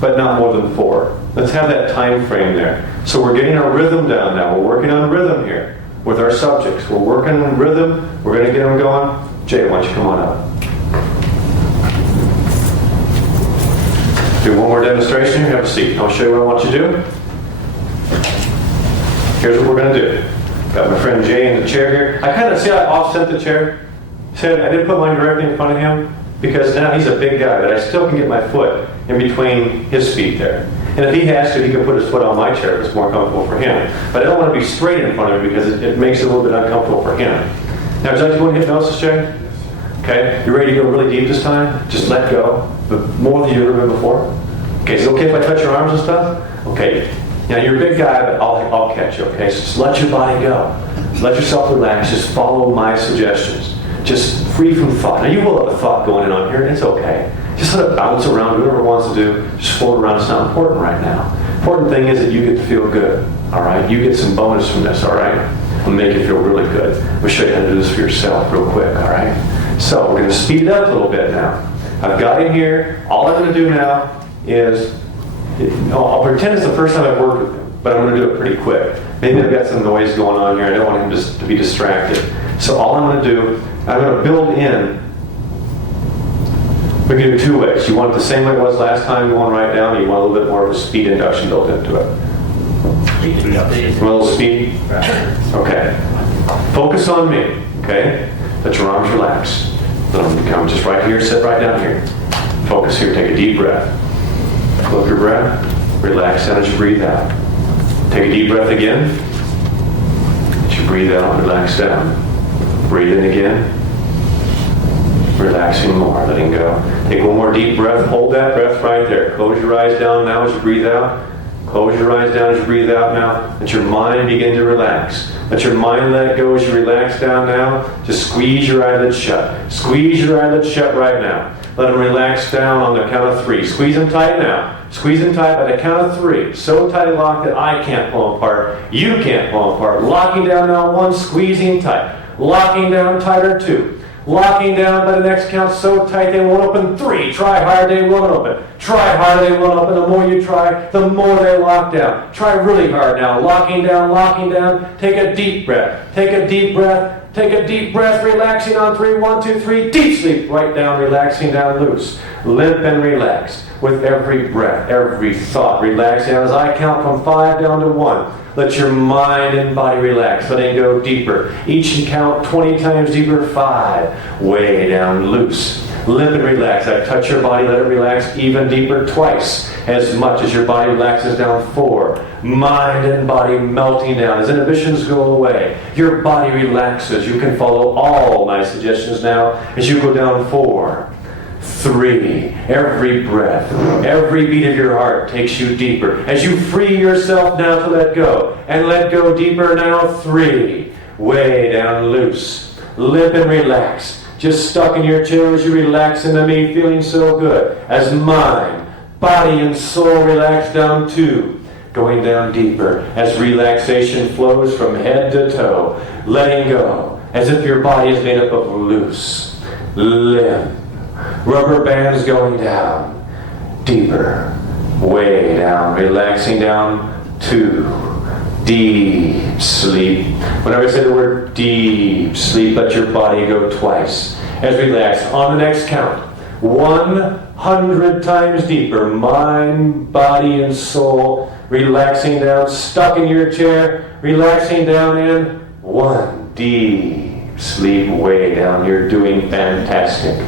but not more than 4. Let's have that time frame there. So we're getting our rhythm down now. We're working on rhythm here with our subjects. We're working on rhythm. We're going to get them going. Jay, why don't you come on up? Do one more demonstration here. Have a seat. I'll show you what I want you to do. Here's what we're going to do. Got my friend Jay in the chair here. I kind of see I offset the chair. I didn't put mine directly in front of him because now he's a big guy, but I still can get my foot in between his feet there. And if he has to, he can put his foot on my chair if it's more comfortable for him. But I don't want to be straight in front of him because it makes it a little bit uncomfortable for him. Now, would you like to go into hypnosis, Jay? Okay, you ready to go really deep this time? Just let go, but more than you've ever been before? Okay, is it okay if I touch your arms and stuff? Okay, now you're a big guy, but I'll catch you, okay? So just let your body go. Let yourself relax, just follow my suggestions. Just free from thought. Now you will have a thought going on here, and it's okay. Just let it bounce around, do whatever it wants to do, just float around. It's not important right now. Important thing is that you get to feel good, all right? You get some bonus from this, all right? I'll make you feel really good. We'll show you how to do this for yourself real quick, all right? So we're going to speed it up a little bit now. I've got him here. All I'm going to do now is, I'll pretend it's the first time I've worked with him, but I'm going to do it pretty quick. Maybe I've got some noise going on here. I don't want him to be distracted. So all I'm going to do, I'm going to build in. We can do it 2 ways. You want it the same way it was last time, going right down, or you want a little bit more of a speed induction built into it? You want a little speed? Okay. Focus on me, okay? Let your arms relax. Let them come just right here, sit right down here. Focus here, take a deep breath. Flow your breath, relax down as you breathe out. Take a deep breath again. As you breathe out, relax down. Breathe in again. Relaxing more, letting go. Take one more deep breath, hold that breath right there. Close your eyes down now as you breathe out. Close your eyes down as you breathe out now. Let your mind begin to relax. Let your mind let go as you relax down now. Just squeeze your eyelids shut. Squeeze your eyelids shut right now. Let them relax down on the count of 3. Squeeze them tight now. Squeeze them tight by the count of 3. So tightly locked that I can't pull them apart. You can't pull them apart. Locking down now 1, squeezing tight. Locking down tighter 2. Locking down by the next count so tight they won't open. 3. Try hard, they won't open. Try harder, they won't open. The more you try, the more they lock down. Try really hard now. Locking down, locking down. Take a deep breath. Take a deep breath. Take a deep breath, relaxing on 3. 1, 2, 3. Deep sleep. Right down, relaxing down loose. Limp and relaxed with every breath, every thought. Relaxing as I count from 5 down to 1. Let your mind and body relax. Let it go deeper. Each count 20 times deeper. 5. Way down, loose. Limp and relax. I touch your body. Let it relax even deeper. Twice as much as your body relaxes down. 4. Mind and body melting down. As inhibitions go away, your body relaxes. You can follow all my suggestions now as you go down. 4. 3. Every breath, every beat of your heart takes you deeper. As you free yourself now to let go, and let go deeper now. 3. Way down, loose. Limp and relax. Just stuck in your chair as you relax into me, feeling so good. As mind, body, and soul relax down. 2. Going down deeper as relaxation flows from head to toe. Letting go as if your body is made up of loose, limp, rubber bands going down, deeper, way down, relaxing down. 2. Deep sleep. Whenever I say the word deep sleep, let your body go twice. As relax on the next count, 100 times deeper, mind, body, and soul, relaxing down, stuck in your chair, relaxing down in 1. Deep sleep, way down. You're doing fantastic.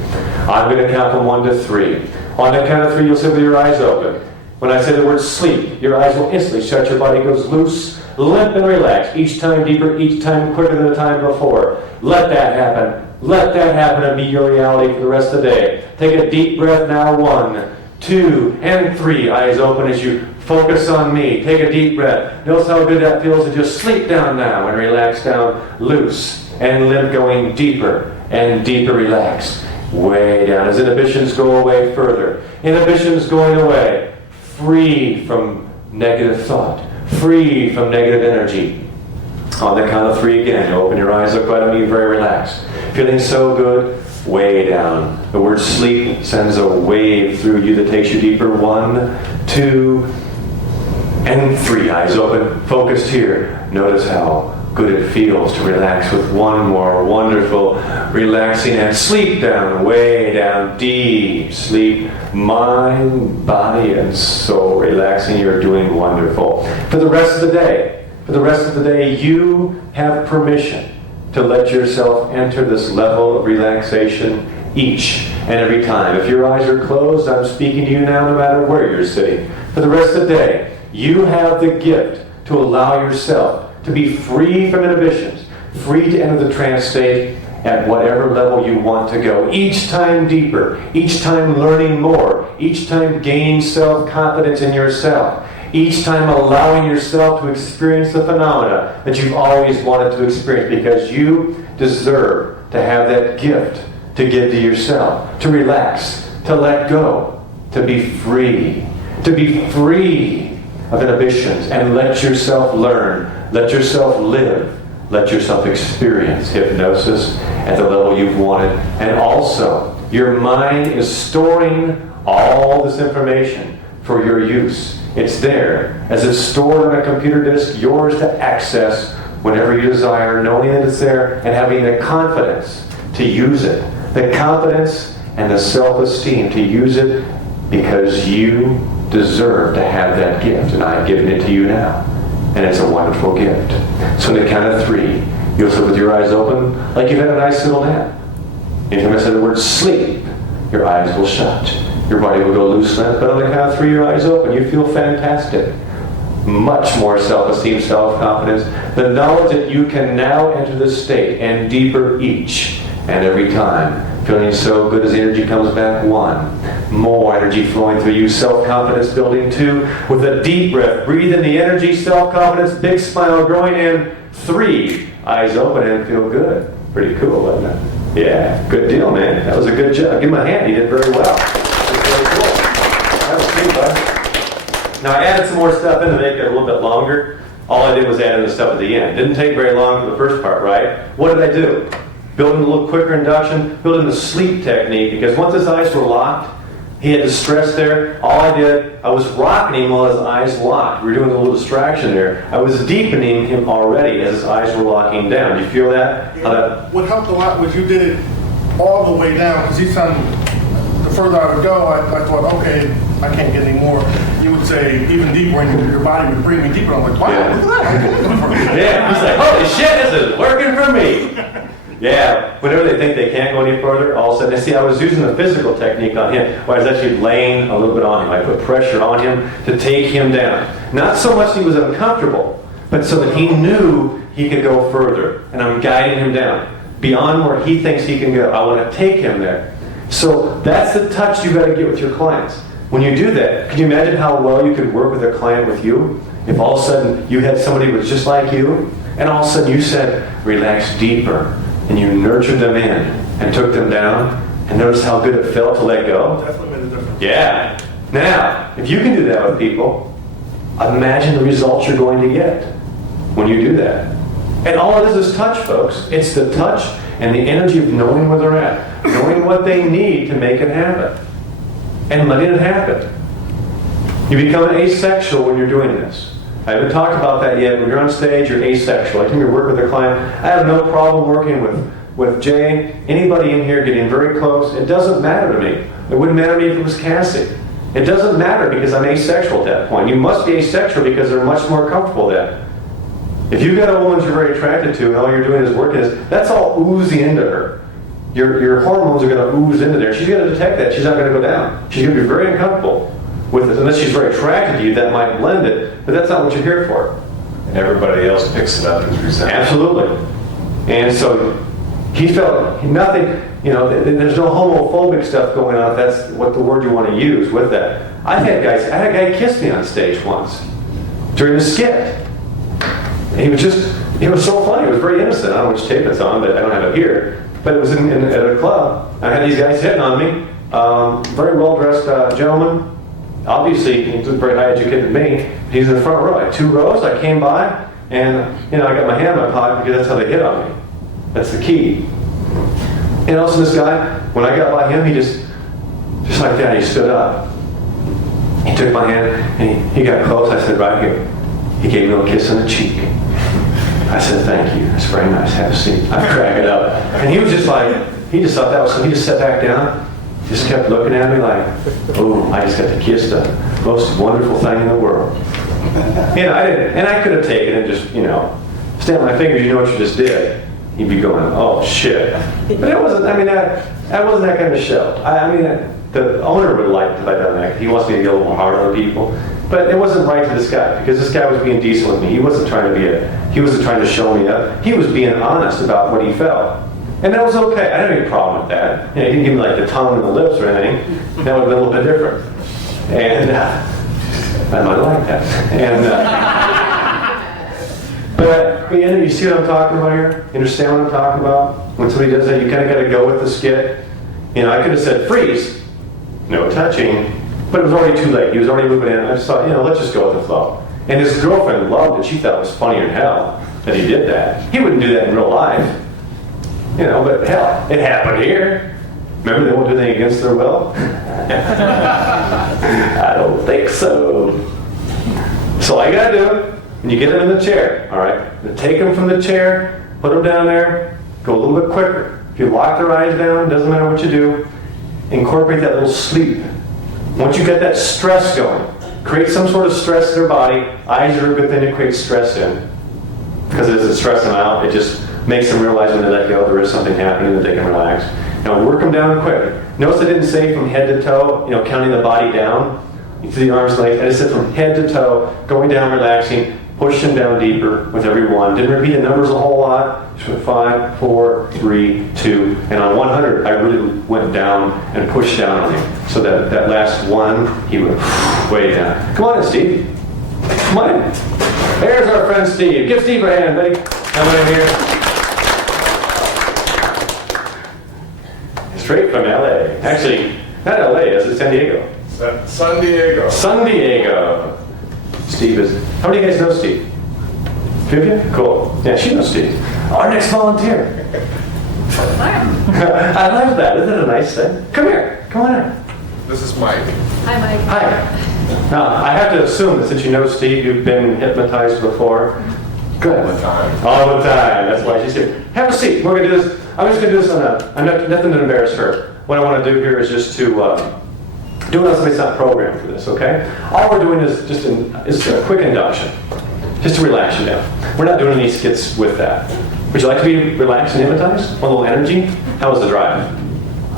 I'm going to count from 1 to 3. On the count of 3, you'll sit with your eyes open. When I say the word sleep, your eyes will instantly shut. Your body goes loose, limp, and relaxed. Each time deeper, each time quicker than the time before. Let that happen. Let that happen and be your reality for the rest of the day. Take a deep breath now. 1, 2, and 3. Eyes open as you focus on me. Take a deep breath. Notice how good that feels, and just sleep down now and relax down, loose, and limp, going deeper and deeper, relaxed. Way down as inhibitions go away further. Inhibitions going away. Free from negative thought. Free from negative energy. On the count of 3 again, you open your eyes, look right at me, very relaxed. Feeling so good. Way down. The word sleep sends a wave through you that takes you deeper. 1, 2, and 3. Eyes open, focused here. Notice how good it feels to relax with one more wonderful relaxing and sleep down, way down, deep sleep, mind, body, and soul relaxing. You're doing wonderful. For the rest of the day, you have permission to let yourself enter this level of relaxation each and every time. If your eyes are closed, I'm speaking to you now no matter where you're sitting. For the rest of the day, you have the gift to allow yourself to be free from inhibitions, free to enter the trance state at whatever level you want to go. Each time deeper, each time learning more, each time gaining self-confidence in yourself, each time allowing yourself to experience the phenomena that you've always wanted to experience, because you deserve to have that gift to give to yourself, to relax, to let go, to be free of inhibitions, and let yourself learn, let yourself live, let yourself experience hypnosis at the level you've wanted. And also, Your mind is storing all this information for your use. It's there as if stored on a computer disk, yours to access whenever you desire, knowing that it's there and having the confidence to use it. The confidence and the self-esteem to use it because you deserve to have that gift, and I've given it to you now. And it's a wonderful gift. So on the count of 3, you'll sit with your eyes open like you've had a nice little nap. Anytime I say the word sleep, your eyes will shut. Your body will go loose, but on the count of 3, your eyes open. You feel fantastic. Much more self-esteem, self-confidence. The knowledge that you can now enter this state and deeper each and every time. Feeling so good as the energy comes back. 1. More energy flowing through you. Self-confidence building. 2. With a deep breath. Breathe in the energy, self-confidence, big smile growing in. 3. Eyes open and feel good. Pretty cool, wasn't it? Yeah, good deal, man. That was a good job. Give him a hand. He did very well. That was very cool. That was good, bud. Now, I added some more stuff in to make it a little bit longer. All I did was add in the stuff at the end. Didn't take very long for the first part, right? What did I do? Build in a little quicker induction, build in the sleep technique, because once his eyes were locked, he had distress there. All I did, I was rocking him while his eyes locked. We were doing a little distraction there. I was deepening him already as his eyes were locking down. Do you feel that? Yeah, what helped a lot was you did it all the way down, because each time, the further I would go, I thought, okay, I can't get any more. You would say even deeper, and your body would bring me deeper. I'm like, wow, look at that. Yeah, he's like, holy shit, this is working for me. Yeah, whenever they think they can't go any further, all of a sudden, see, I was using the physical technique on him, where I was actually laying a little bit on him. I put pressure on him to take him down. Not so much that he was uncomfortable, but so that he knew he could go further. And I'm guiding him down, beyond where he thinks he can go. I want to take him there. So that's the touch you got to get with your clients. When you do that, can you imagine how well you could work with a client with you? If all of a sudden you had somebody who was just like you, and all of a sudden you said, relax deeper. And you nurtured them in and took them down, and notice how good it felt to let go? Definitely made a difference. Yeah. Now, if you can do that with people, imagine the results you're going to get when you do that. And all it is touch, folks. It's the touch and the energy of knowing where they're at, knowing what they need to make it happen, and letting it happen. You become asexual when you're doing this. I haven't talked about that yet. When you're on stage, you're asexual. I can work with a client. I have no problem working with Jay. Anybody in here getting very close. It doesn't matter to me. It wouldn't matter to me if it was Cassie. It doesn't matter because I'm asexual at that point. You must be asexual because they're much more comfortable then. If you've got a woman you're very attracted to and all you're doing is working this, that's all oozing into her. Your hormones are going to ooze into there. She's going to detect that. She's not going to go down. She's going to be very uncomfortable with it. Unless she's very attracted to you, that might blend it, but that's not what you're here for. And everybody else picks it up and presents it. Absolutely. And so he felt nothing, there's no homophobic stuff going on if that's what the word you want to use with that. I had a guy kiss me on stage once during the skit. And he was so funny. It was very innocent. I don't know which tape it's on, but I don't have it here. But it was at a club. I had these guys hitting on me. Very well-dressed gentleman. Obviously, he was very high educated than me. He's in the front row. I had 2 rows. I came by, and I got my hand in my pocket because that's how they hit on me. That's the key. And also this guy, when I got by him, he just like that, he stood up. He took my hand, and he got close. I said, right here. He gave me a little kiss on the cheek. I said, thank you. That's very nice. Have a seat. I cracked it up. And he was just like, he just thought that was something. He just sat back down, just kept looking at me like, oh, I just got to kiss the most wonderful thing in the world. I could have taken it and just, snap my fingers, you know what you just did. He'd be going, oh, shit. But it wasn't, that wasn't that kind of show. The owner would like if I'd done that. He wants me to get a little hard on people. But it wasn't right to this guy, because this guy was being decent with me. He wasn't trying to show me up. He was being honest about what he felt. And that was okay. I didn't have any problem with that. He didn't give me like the tongue and the lips or anything. That would have been a little bit different. And I might like that. But you see what I'm talking about here? You understand what I'm talking about? When somebody does that, you kind of got to go with the skit. I could have said freeze, no touching, but it was already too late. He was already moving in. I just thought, let's just go with the flow. And his girlfriend loved it. She thought it was funnier than hell that he did that. He wouldn't do that in real life. But hell, it happened here. Remember, they won't do anything against their will? I don't think so. So all you gotta do, when you get them in the chair, all right, take them from the chair, put them down there, go a little bit quicker. If you lock their eyes down, doesn't matter what you do, incorporate that little sleep. Once you get that stress going, create some sort of stress in their body. Eyes are a good thing to create stress in, because it doesn't stress them out. It just makes them realize when they let go there is something happening that they can relax. Now work them down quick. Notice I didn't say from head to toe, counting the body down. You see the arms and legs. I just said from head to toe, going down, relaxing, push them down deeper with every one. Didn't repeat the numbers a whole lot. Just went 5, 4, 3, 2, and on 100, I really went down and pushed down on him. So that last one, he went way down. Come on in, Steve. Come on in. There's our friend Steve. Give Steve a hand, buddy. Come in here. Straight from LA. Actually, not LA, it's San Diego. San Diego. San Diego. Steve is. How many of you guys know Steve? Few of you? Cool. Yeah, she knows Steve. Our next volunteer. I love that. Isn't it a nice thing? Come here. Come on in. This is Mike. Hi, Mike. Hi. Now, I have to assume that since you know Steve, you've been hypnotized before. Good. All the time. All the time. That's why she's here. Have a seat. We're going to do this. I'm just going to do this on nothing to embarrass her. What I want to do here is just to do it on somebody's not programmed for this, okay? All we're doing is just is a quick induction, just to relax you down. We're not doing any skits with that. Would you like to be relaxed and hypnotized? Want a little energy? How was the drive?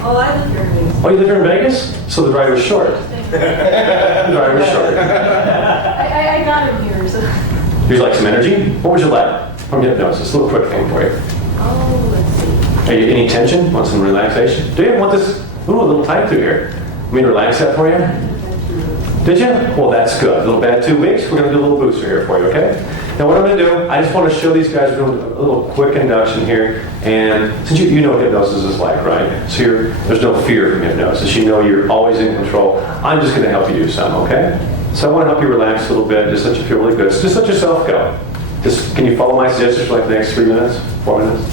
Oh, I live here in Vegas. Oh, you live here in Vegas? So the drive was short. The drive was short. I got him here, so. Would you like some energy? What would you like from hypnosis? A little quick thing for you. Oh, let's see. Are you any tension? Want some relaxation? Do you want this? Ooh, a little tight through here. Want me to relax that for you? Did you? Well, that's good. A little bad 2 weeks. We're going to do a little booster here for you, okay? Now, what I'm going to do, I just want to show these guys, we're doing a little quick induction here. And since you know what hypnosis is like, right? So there's no fear from hypnosis. You know you're always in control. I'm just going to help you do some, okay? So I want to help you relax a little bit, just let you feel really good. So just let yourself go. Just, can you follow my suggestions for like the next 3 minutes, 4 minutes?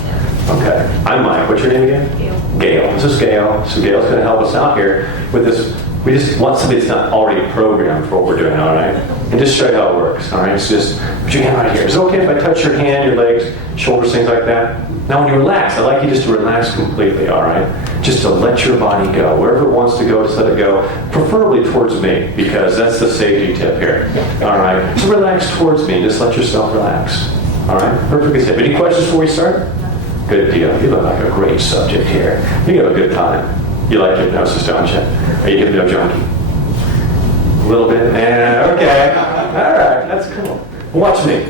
Okay. I'm Mike. What's your name again? Gail. Gail. This is Gail. So Gail's going to help us out here with this. We just want somebody that's not already programmed for what we're doing, all right? And just show you how it works, all right? So just put your hand right here. Is it okay if I touch your hand, your legs, shoulders, things like that? Now when you relax, I'd like you just to relax completely, all right? Just to let your body go. Wherever it wants to go, just let it go. Preferably towards me, because that's the safety tip here, all right? So relax towards me and just let yourself relax, all right? Perfectly safe. Any questions before we start? Good deal. You look like a great subject here. You have a good time. You like hypnosis, don't you? Are you hypno junkie? A little bit? Okay. All right. That's cool. Watch me.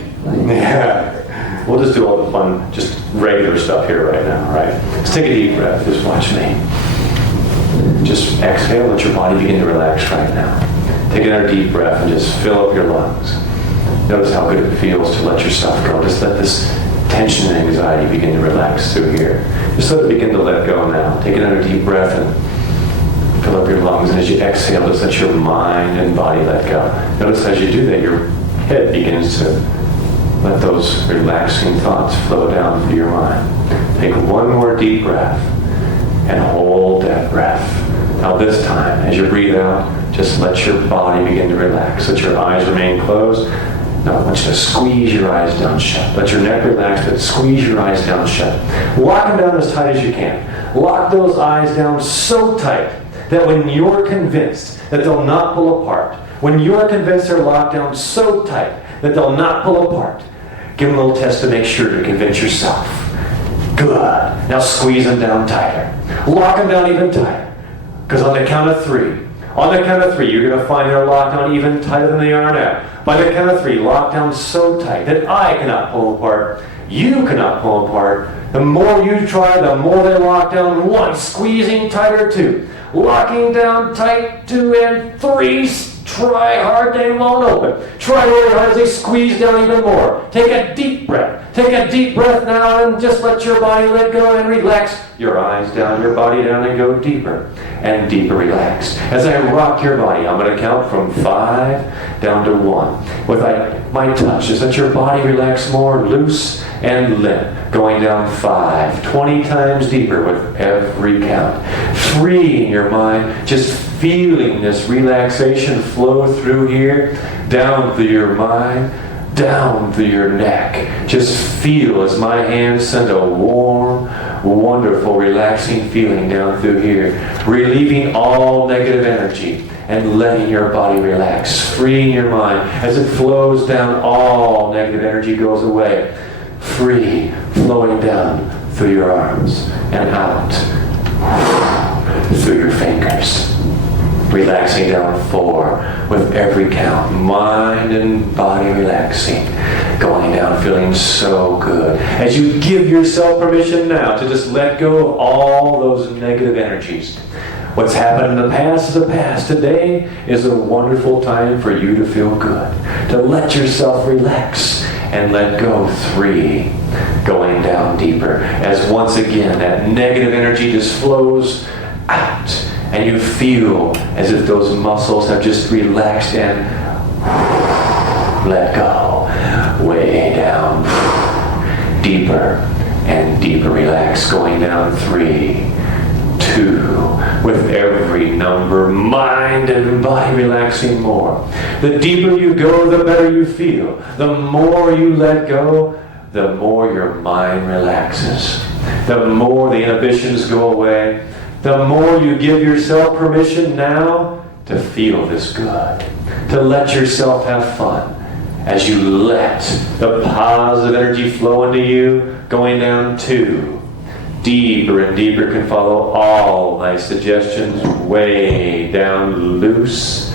Yeah. We'll just do all the fun, just regular stuff here right now, all right? Let's take a deep breath. Just watch me. Just exhale. Let your body begin to relax right now. Take another deep breath and just fill up your lungs. Notice how good it feels to let yourself go. Just let this tension and anxiety begin to relax through here. Just let it begin to let go now. Take another deep breath and fill up your lungs. And as you exhale, just let your mind and body let go. Notice as you do that, your head begins to let those relaxing thoughts flow down through your mind. Take one more deep breath and hold that breath. Now this time, as you breathe out, just let your body begin to relax. Let your eyes remain closed. Now I want you to squeeze your eyes down shut. Let your neck relax, but squeeze your eyes down shut. Lock them down as tight as you can. Lock those eyes down so tight that when you're convinced that they'll not pull apart, when you're convinced they're locked down so tight that they'll not pull apart, give them a little test to make sure to convince yourself. Good. Now squeeze them down tighter. Lock them down even tighter. Because on the count of 3, you're going to find they're locked down even tighter than they are now. By the count of 3, lock down so tight that I cannot pull them apart. You cannot pull them apart. The more you try, the more they lock down. 1, squeezing tighter. 2, locking down tight. 2 and 3. try hard, they won't open. Try really hard as they squeeze down even more. Take a deep breath. Take a deep breath now and just let your body let go and relax. Your eyes down, your body down, and go deeper and deeper relaxed. As I rock your body, I'm going to count from 5 down to 1. With my touch, just let your body relax more, loose and limp. Going down 5, 20 times deeper with every count. Freeing your mind, just feeling this relaxation flow through here, down through your mind, down through your neck. Just feel as my hands send a warm, wonderful, relaxing feeling down through here, relieving all negative energy and letting your body relax, freeing your mind. As it flows down, all negative energy goes away. Free, flowing down through your arms and out through your fingers. Relaxing down 4 with every count. Mind and body relaxing. Going down feeling so good. As you give yourself permission now to just let go of all those negative energies. What's happened in the past is the past. Today is a wonderful time for you to feel good. To let yourself relax and let go. 3. Going down deeper. As once again that negative energy just flows out. And you feel as if those muscles have just relaxed and let go. Way down. Deeper and deeper relax. Going down 3, 2. With every number, mind and body relaxing more. The deeper you go, the better you feel. The more you let go, the more your mind relaxes. The more the inhibitions go away. The more you give yourself permission now to feel this good, to let yourself have fun as you let the positive energy flow into you, going down 2. Deeper and deeper can follow all my suggestions, way down loose,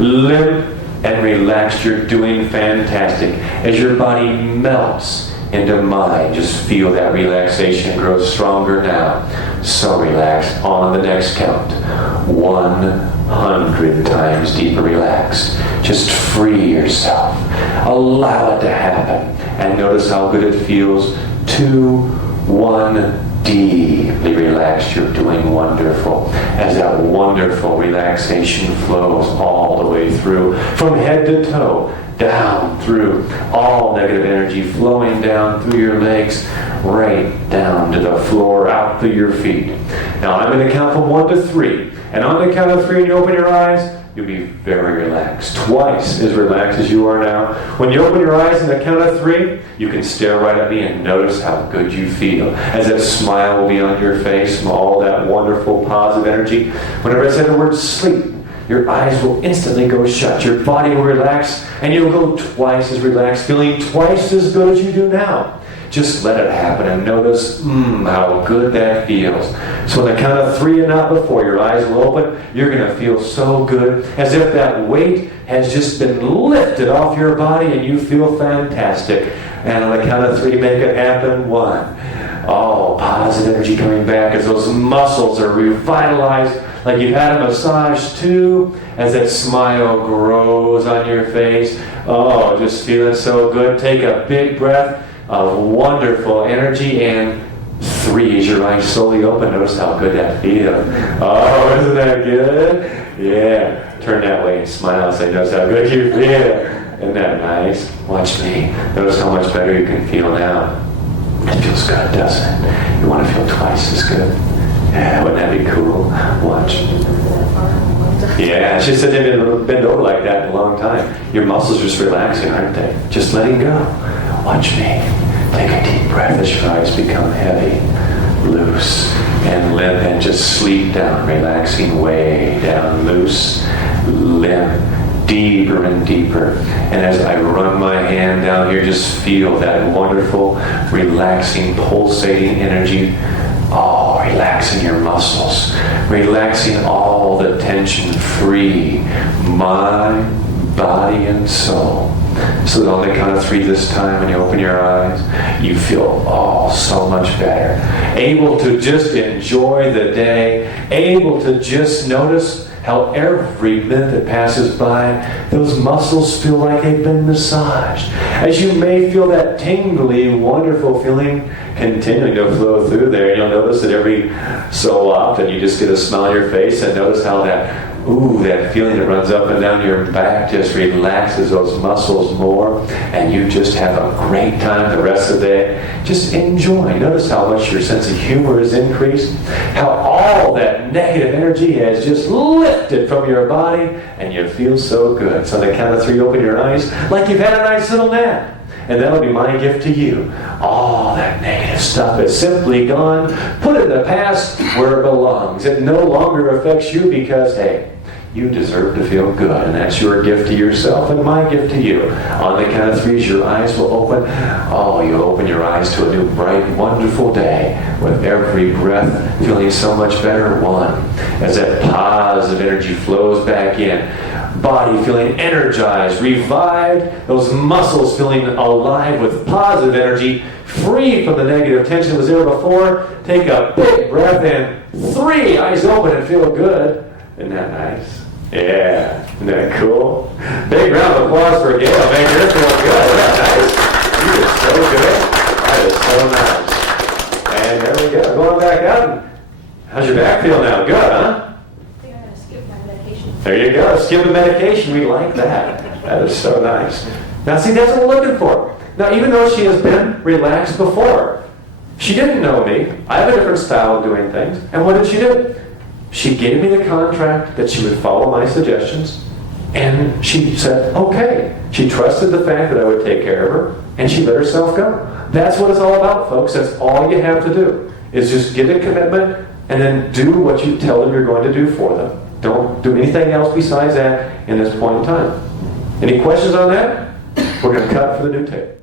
limp and relaxed. You're doing fantastic. As your body melts into mind, just feel that relaxation grow stronger now. So relaxed. On the next count, 100 times deeper relaxed. Just free yourself. Allow it to happen. And notice how good it feels. 2, 1, deeply relaxed. You're doing wonderful. As that wonderful relaxation flows all the way through, from head to toe, down through all negative energy, flowing down through your legs, right down to the floor, out through your feet. Now I'm going to count from 1 to 3. And on the count of 3 and you open your eyes, you'll be very relaxed. Twice as relaxed as you are now. When you open your eyes on the count of 3, you can stare right at me and notice how good you feel. As that smile will be on your face from all that wonderful positive energy. Whenever I say the word sleep, your eyes will instantly go shut. Your body will relax, and you'll go twice as relaxed, feeling twice as good as you do now. Just let it happen and notice how good that feels. So on the count of 3 and not before, your eyes will open. You're going to feel so good, as if that weight has just been lifted off your body and you feel fantastic. And on the count of 3, make it happen. 1. Oh, positive energy coming back as those muscles are revitalized like you've had a massage. 2, as that smile grows on your face. Oh, just feeling so good. Take a big breath of wonderful energy, and 3, as your eyes slowly open, notice how good that feels. Oh, isn't that good? Yeah. Turn that way and smile and say, notice how good you feel. Isn't that nice? Watch me. Notice how much better you can feel now. It feels good, doesn't it? You want to feel twice as good? Yeah, wouldn't that be cool? Watch. Yeah, she said they've been bent over like that in a long time. Your muscles are just relaxing, aren't they? Just letting go. Watch me. Take a deep breath as your eyes become heavy, loose, and limp, and just sleep down, relaxing way down, loose, limp, deeper and deeper. And as I run my hand down here, just feel that wonderful, relaxing, pulsating energy. Oh, relaxing your muscles, relaxing all the tension, free mind, body, and soul. So that on the count of 3 this time, when you open your eyes, you feel so much better. Able to just enjoy the day, able to just notice how every minute that passes by, those muscles feel like they've been massaged. As you may feel that tingly, wonderful feeling continuing to flow through there, and you'll notice that every so often you just get a smile on your face and notice how that feeling that runs up and down your back just relaxes those muscles more, and you just have a great time the rest of the day. Just enjoy. Notice how much your sense of humor is increased, how all that negative energy has just lifted from your body, and you feel so good. So on the count of 3, open your eyes like you've had a nice little nap. And that'll be my gift to you. All that negative stuff is simply gone. Put it in the past where it belongs. It no longer affects you because, hey, you deserve to feel good. And that's your gift to yourself and my gift to you. On the count of 3, your eyes will open. Oh, you'll open your eyes to a new, bright, wonderful day with every breath feeling so much better. 1, as that positive energy flows back in. Body feeling energized, revived, those muscles feeling alive with positive energy, free from the negative tension that was there before. Take a big breath in. 3, eyes open and feel good. Isn't that nice? Yeah, isn't that cool? Big round of applause for Gail. Man, you're feeling good. Isn't that nice? You are so good. That is so nice. And there we go. Going back out. How's your back feel now? Good, huh? There you go. Skip the medication. We like that. That is so nice. Now, see, that's what we're looking for. Now, even though she has been relaxed before, she didn't know me. I have a different style of doing things. And what did she do? She gave me the contract that she would follow my suggestions. And she said, okay. She trusted the fact that I would take care of her. And she let herself go. That's what it's all about, folks. That's all you have to do. Is just get a commitment and then do what you tell them you're going to do for them. Don't do anything else besides that in this point in time. Any questions on that? We're going to cut for the new tape.